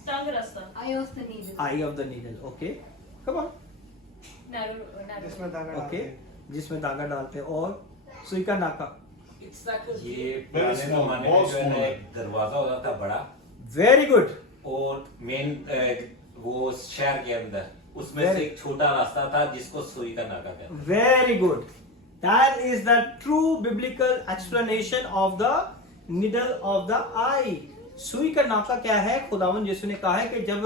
टंग रास्ता, Eye of the needle. I of the needle. Okay, come on. Okay, जिसमें धागा डालते हैं। और सुई का नाका? It's like a Very ये पुराने small, जमाने में बहुत जो है ना, small। एक दरवाजा होता था बड़ा, वेरी गुड। और मेन वो शहर के अंदर उसमें से एक छोटा रास्ता था जिसको सुई का नाका कहते हैं। Very good. That is the true biblical explanation of the needle of the eye. सुई का नाका क्या है? खुदावन यीशु ने कहा है कि जब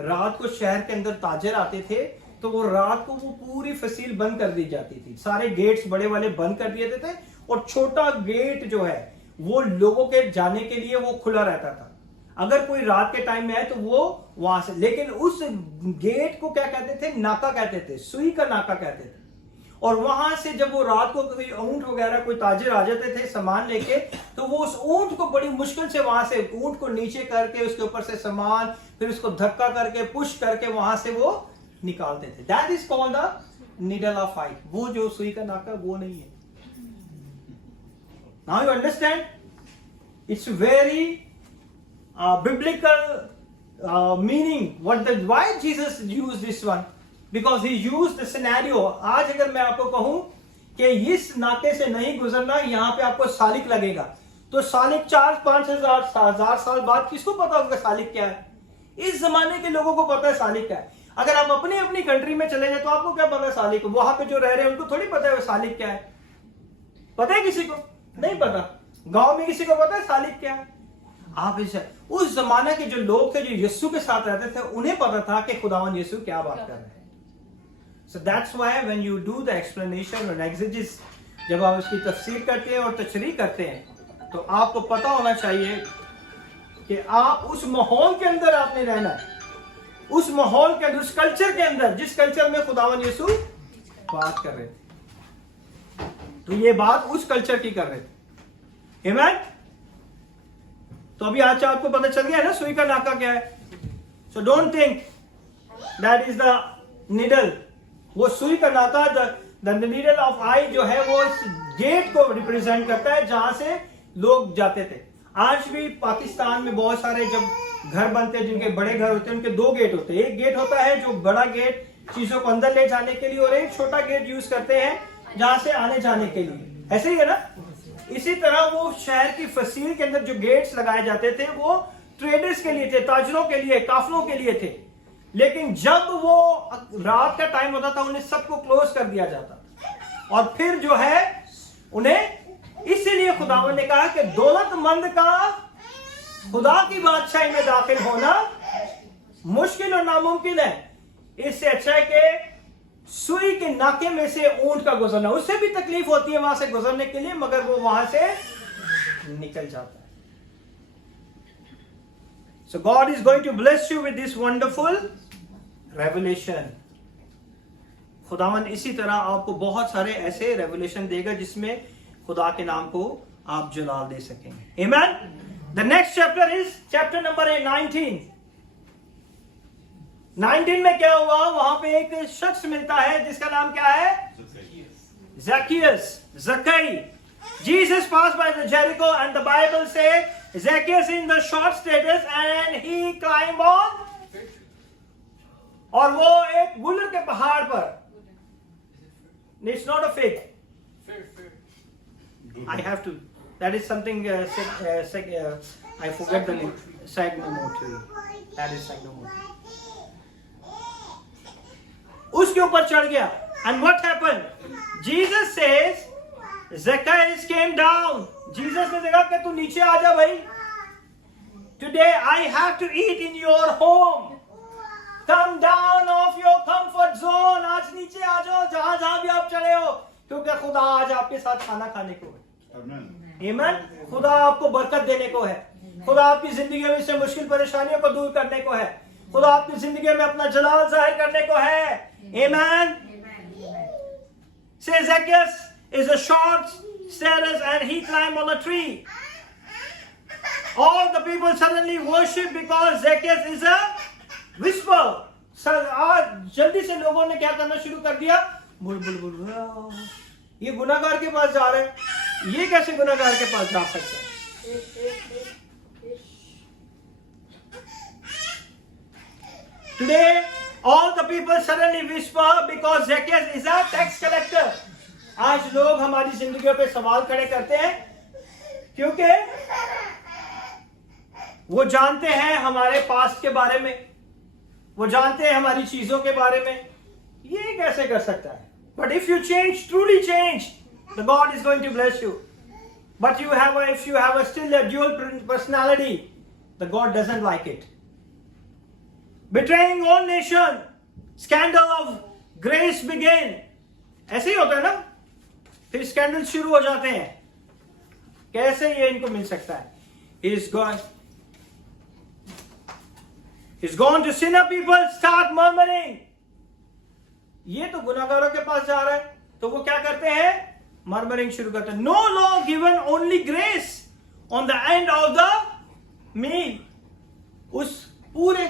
रात को शहर के अंदर ताजर आते थे तो वो रात को वो पूरी फसील बंद कर दी जाती थी। सारे गेट्स बड़े वाले बंद कर दिए थे और छोटा गेट जो है वो लोगों के जाने के लिए वो खुला रहता था। अगर कोई रात के टाइम में आए तो वो वहां से, लेकिन उस गेट को क्या कहते थे? नाका कहते थे, सुई का नाका कहते थे। और वहां से जब वो रात को कोई ऊंट वगैरह कोई ताजिर आ जाते थे सामान लेके, तो वो उस ऊंट को बड़ी मुश्किल से वहां से ऊंट को नीचे करके उसके ऊपर से सामान, फिर उसको धक्का करके पुश करके वहां से वो निकालते थे. That is called the needle of fight. वो जो सुई का नाका वो नहीं है. Now you understand, it's very biblical meaning. Why Jesus used this one? Because he used the scenario. आज अगर मैं आपको कहूं कि इस नाके से नहीं गुजरना, यहाँ पे आपको सालिक लगेगा, तो सालिक 4-5 हजार साल बाद किसको पता होगा सालिक क्या है? इस जमाने के लोगों को पता है सालिक क्या है. अगर आप अपनी अपनी कंट्री में चले जाए तो आपको क्या पता है सालिक? वहां पे जो रह रहे हैं उनको थोड़ी पता है सालिक क्या है. पता है किसी को? नहीं पता. गांव में किसी को पता है सालिक क्या है? आप इसे उस जमाने के जो लोग थे जो यीशु के साथ रहते थे उन्हें पता था कि खुदावन यीशु क्या बात कर रहे हैं. So that's why when you do the explanation and exegesis, जब आप उसकी तफसीर करते हैं और तशरीह करते हैं, तो आपको पता होना चाहिए कि आप उस माहौल के अंदर आपने रहना है, उस माहौल के अंदर, उस कल्चर के अंदर जिस कल्चर में खुदावन यीशु बात कर रहे थे. तो ये बात उस कल्चर की कर रहे थे. आमीन. तो अभी आज आपको पता चल गया है ना सुई का नाका क्या है. So don't think that is the needle. वो सुई का नाका, द नीडल ऑफ आई जो है वो इस गेट को रिप्रेजेंट करता है जहां से लोग जाते थे. आज भी पाकिस्तान में बहुत सारे जब घर बनते हैं, जिनके बड़े घर होते हैं, उनके 2 गेट होते हैं. एक गेट होता है जो बड़ा गेट चीजों को अंदर ले जाने के लिए, और एक छोटा गेट यूज करते हैं जहां से आने जाने के लिए. ऐसे ही है ना. इसी तरह वो शहर की फसील के अंदर जो गेट्स लगाए जाते थे वो ट्रेडर्स के लिए थे, ताजरों के लिए, काफलों के लिए थे. लेकिन जब वो रात का टाइम होता था उन्हें सबको क्लोज कर दिया जाता था. और फिर जो है उन्हें, इसीलिए खुदावन ने कहा कि दौलतमंद का खुदा की बादशाही में दाखिल होना मुश्किल और नामुमकिन है. इससे अच्छा है कि सुई के नाके में से ऊंट का गुजरना. उससे भी तकलीफ होती है वहां से गुजरने के लिए, मगर वो वहां से निकल जाता है. So God is going to bless you with this wonderful revelation. खुदावन इसी तरह आपको बहुत सारे ऐसे रेवलेशन देगा जिसमें खुदा के नाम को आप जलाल दे सकेंगे. Amen. The next chapter is chapter number 19. 19 में क्या हुआ? वहां पे एक शख्स मिलता है जिसका नाम क्या है? Zacchaeus. Zacchaeus. Jesus passed by the Jericho and the Bible says Zacchaeus in the short status and he climbed on. और वो एक बुलर के पहाड़ पर. It's not a fig. I have to. That is something. I forget the name. Sagnomotri. That is Sagnomotri. उसके ऊपर चढ़ गया. And what happened? Jesus says, Zacchaeus came down. Jesus ने देखा कि तू नीचे आ जा भाई. Today I have to eat in your home. Come down off your comfort zone. आज नीचे आ जाओ जहां भी आप चले हो, क्योंकि खुदा आज आपके साथ खाना खाने को है. Amen. खुदा आपको बरकत देने को है. खुदा आपकी जिंदगी में से मुश्किल परेशानियों को दूर करने को है. खुदा आपकी जिंदगी में अपना जलाल जाहिर करने को है. Amen. Say Zacchaeus is a short status and he climbed on a tree. All the people suddenly worship because Zacchaeus is a whisper. आज जल्दी से लोगों ने क्या करना शुरू कर दिया? Bull bull bull. ये गुनाहगार के पास जा रहे हैं. ये कैसे गुनाहगार के पास जा सकते हैं? Today all the people suddenly whisper because Zacchaeus is a tax collector. आज लोग हमारी जिंदगियों पे सवाल खड़े करते हैं क्योंकि वो जानते हैं हमारे पास्ट के बारे में, वो जानते हैं हमारी चीजों के बारे में. ये कैसे कर सकता है? But if you change, truly change, the God is going to bless you. But if you have still a dual personality, the God doesn't like it. Betraying all nation, scandal of grace begin. ऐसे ही होता है ना. फिर scandal शुरू हो जाते हैं. कैसे ये इनको मिल सकता है? He's gone to sinner people, start murmuring. ये तो गुनाहगारों के पास जा रहा है. तो वो क्या करते हैं? मर्मरिंग शुरू करते हैं. No law given, only grace on the end of the meal. उस पूरे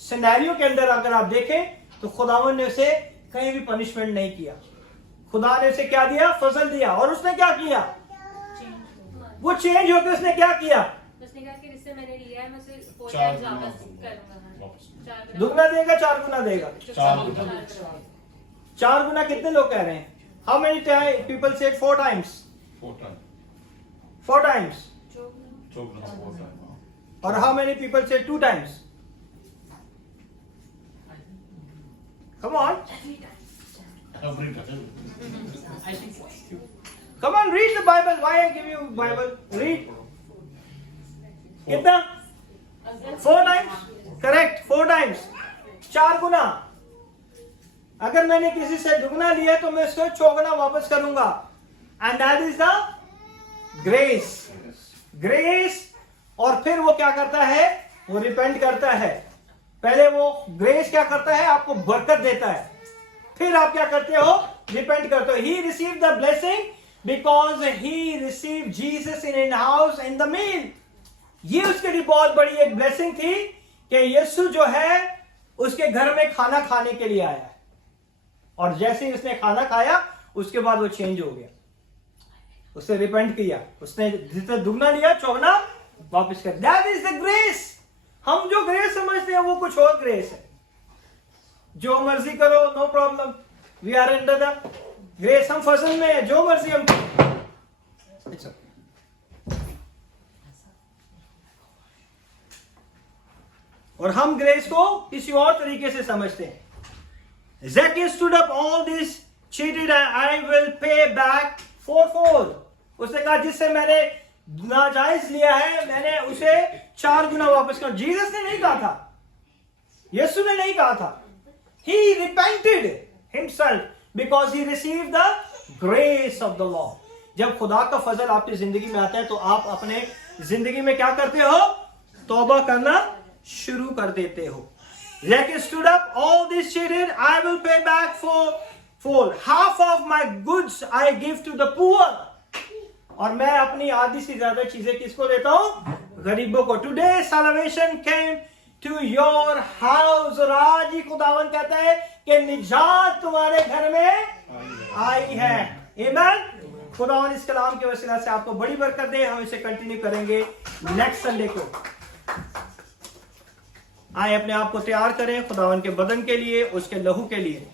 सिनेरियो के अंदर अगर आप देखें तो खुदावन ने उसे कहीं भी पनिशमेंट नहीं किया. खुदा ने उसे क्या दिया? फजल दिया. और उसने क्या किया? वो चेंज होकर उसने क्या किया? उसने कहा कि जिससे मैंने लिया है मैं उसे 4 चार times गुना वापस करूंगा. दुगना देगा, 4 गुना देगा? 4 गुना. कितने लोग कह रहे हैं? हाउ मेनी पीपल से 4 times? 4 times. 4 times. Chokna 4 times. और हाउ मेनी पीपल से 2 times? Come on. Every time. I think so. Come on, read the Bible. Why I give you Bible? Read. कितना? 4 times. Correct. 4 times. 4 गुना. अगर मैंने किसी से दुगना लिया तो मैं उसको चौगुना वापस करूंगा. And that is the grace. Grace. और फिर वो क्या करता है? वो रिपेंट करता है. पहले वो ग्रेस क्या करता है? आपको बरकत देता है. फिर आप क्या करते हो? रिपेंट करते हो. He received the blessing because he received Jesus in his house in the meal. ये उसके लिए बहुत बड़ी एक ब्लेसिंग थी कि यीशु जो है उसके घर में खाना खाने के लिए आया. और जैसे ही उसने खाना खाया उसके बाद वो चेंज हो गया. उसने रिपेंट किया. उसने जितना दुगना लिया चौगुना वापस कर. That is the grace. हम जो ग्रेस समझते हैं वो कुछ और ग्रेस है. जो मर्जी करो, no problem. We are under the grace. हम फसल में है, जो मर्जी हम करो. और हम ग्रेस को किसी और तरीके से समझते हैं. Zacchaeus stood up, all this cheated and I will pay back 4-4. उसने कहा जिससे मैंने नाजायज लिया है मैंने उसे 4 गुना वापस कर. जीसस ने नहीं कहा था, यीशु ने नहीं कहा था. He repented himself because he received the grace of the Lord. जब खुदा का फजल आपकी जिंदगी में आता है तो आप अपने जिंदगी में क्या करते हो? तौबा करना शुरू कर देते हो. Zacchaeus stood up, all this cheated, I will pay back four. Half of my goods I give to the poor. और मैं अपनी आधी से ज्यादा चीजें किसको देता हूं? गरीबों को. Today salvation came to your house. और आज ही खुदावन कहता है कि निजात तुम्हारे घर में आई है. Amen. खुदावन इस कलाम के वसीला से आपको बड़ी बरकत दे. हम इसे कंटिन्यू करेंगे नेक्स्ट संडे को. आए अपने आप को तैयार करें खुदावन के बदन के लिए, उसके लहू के लिए.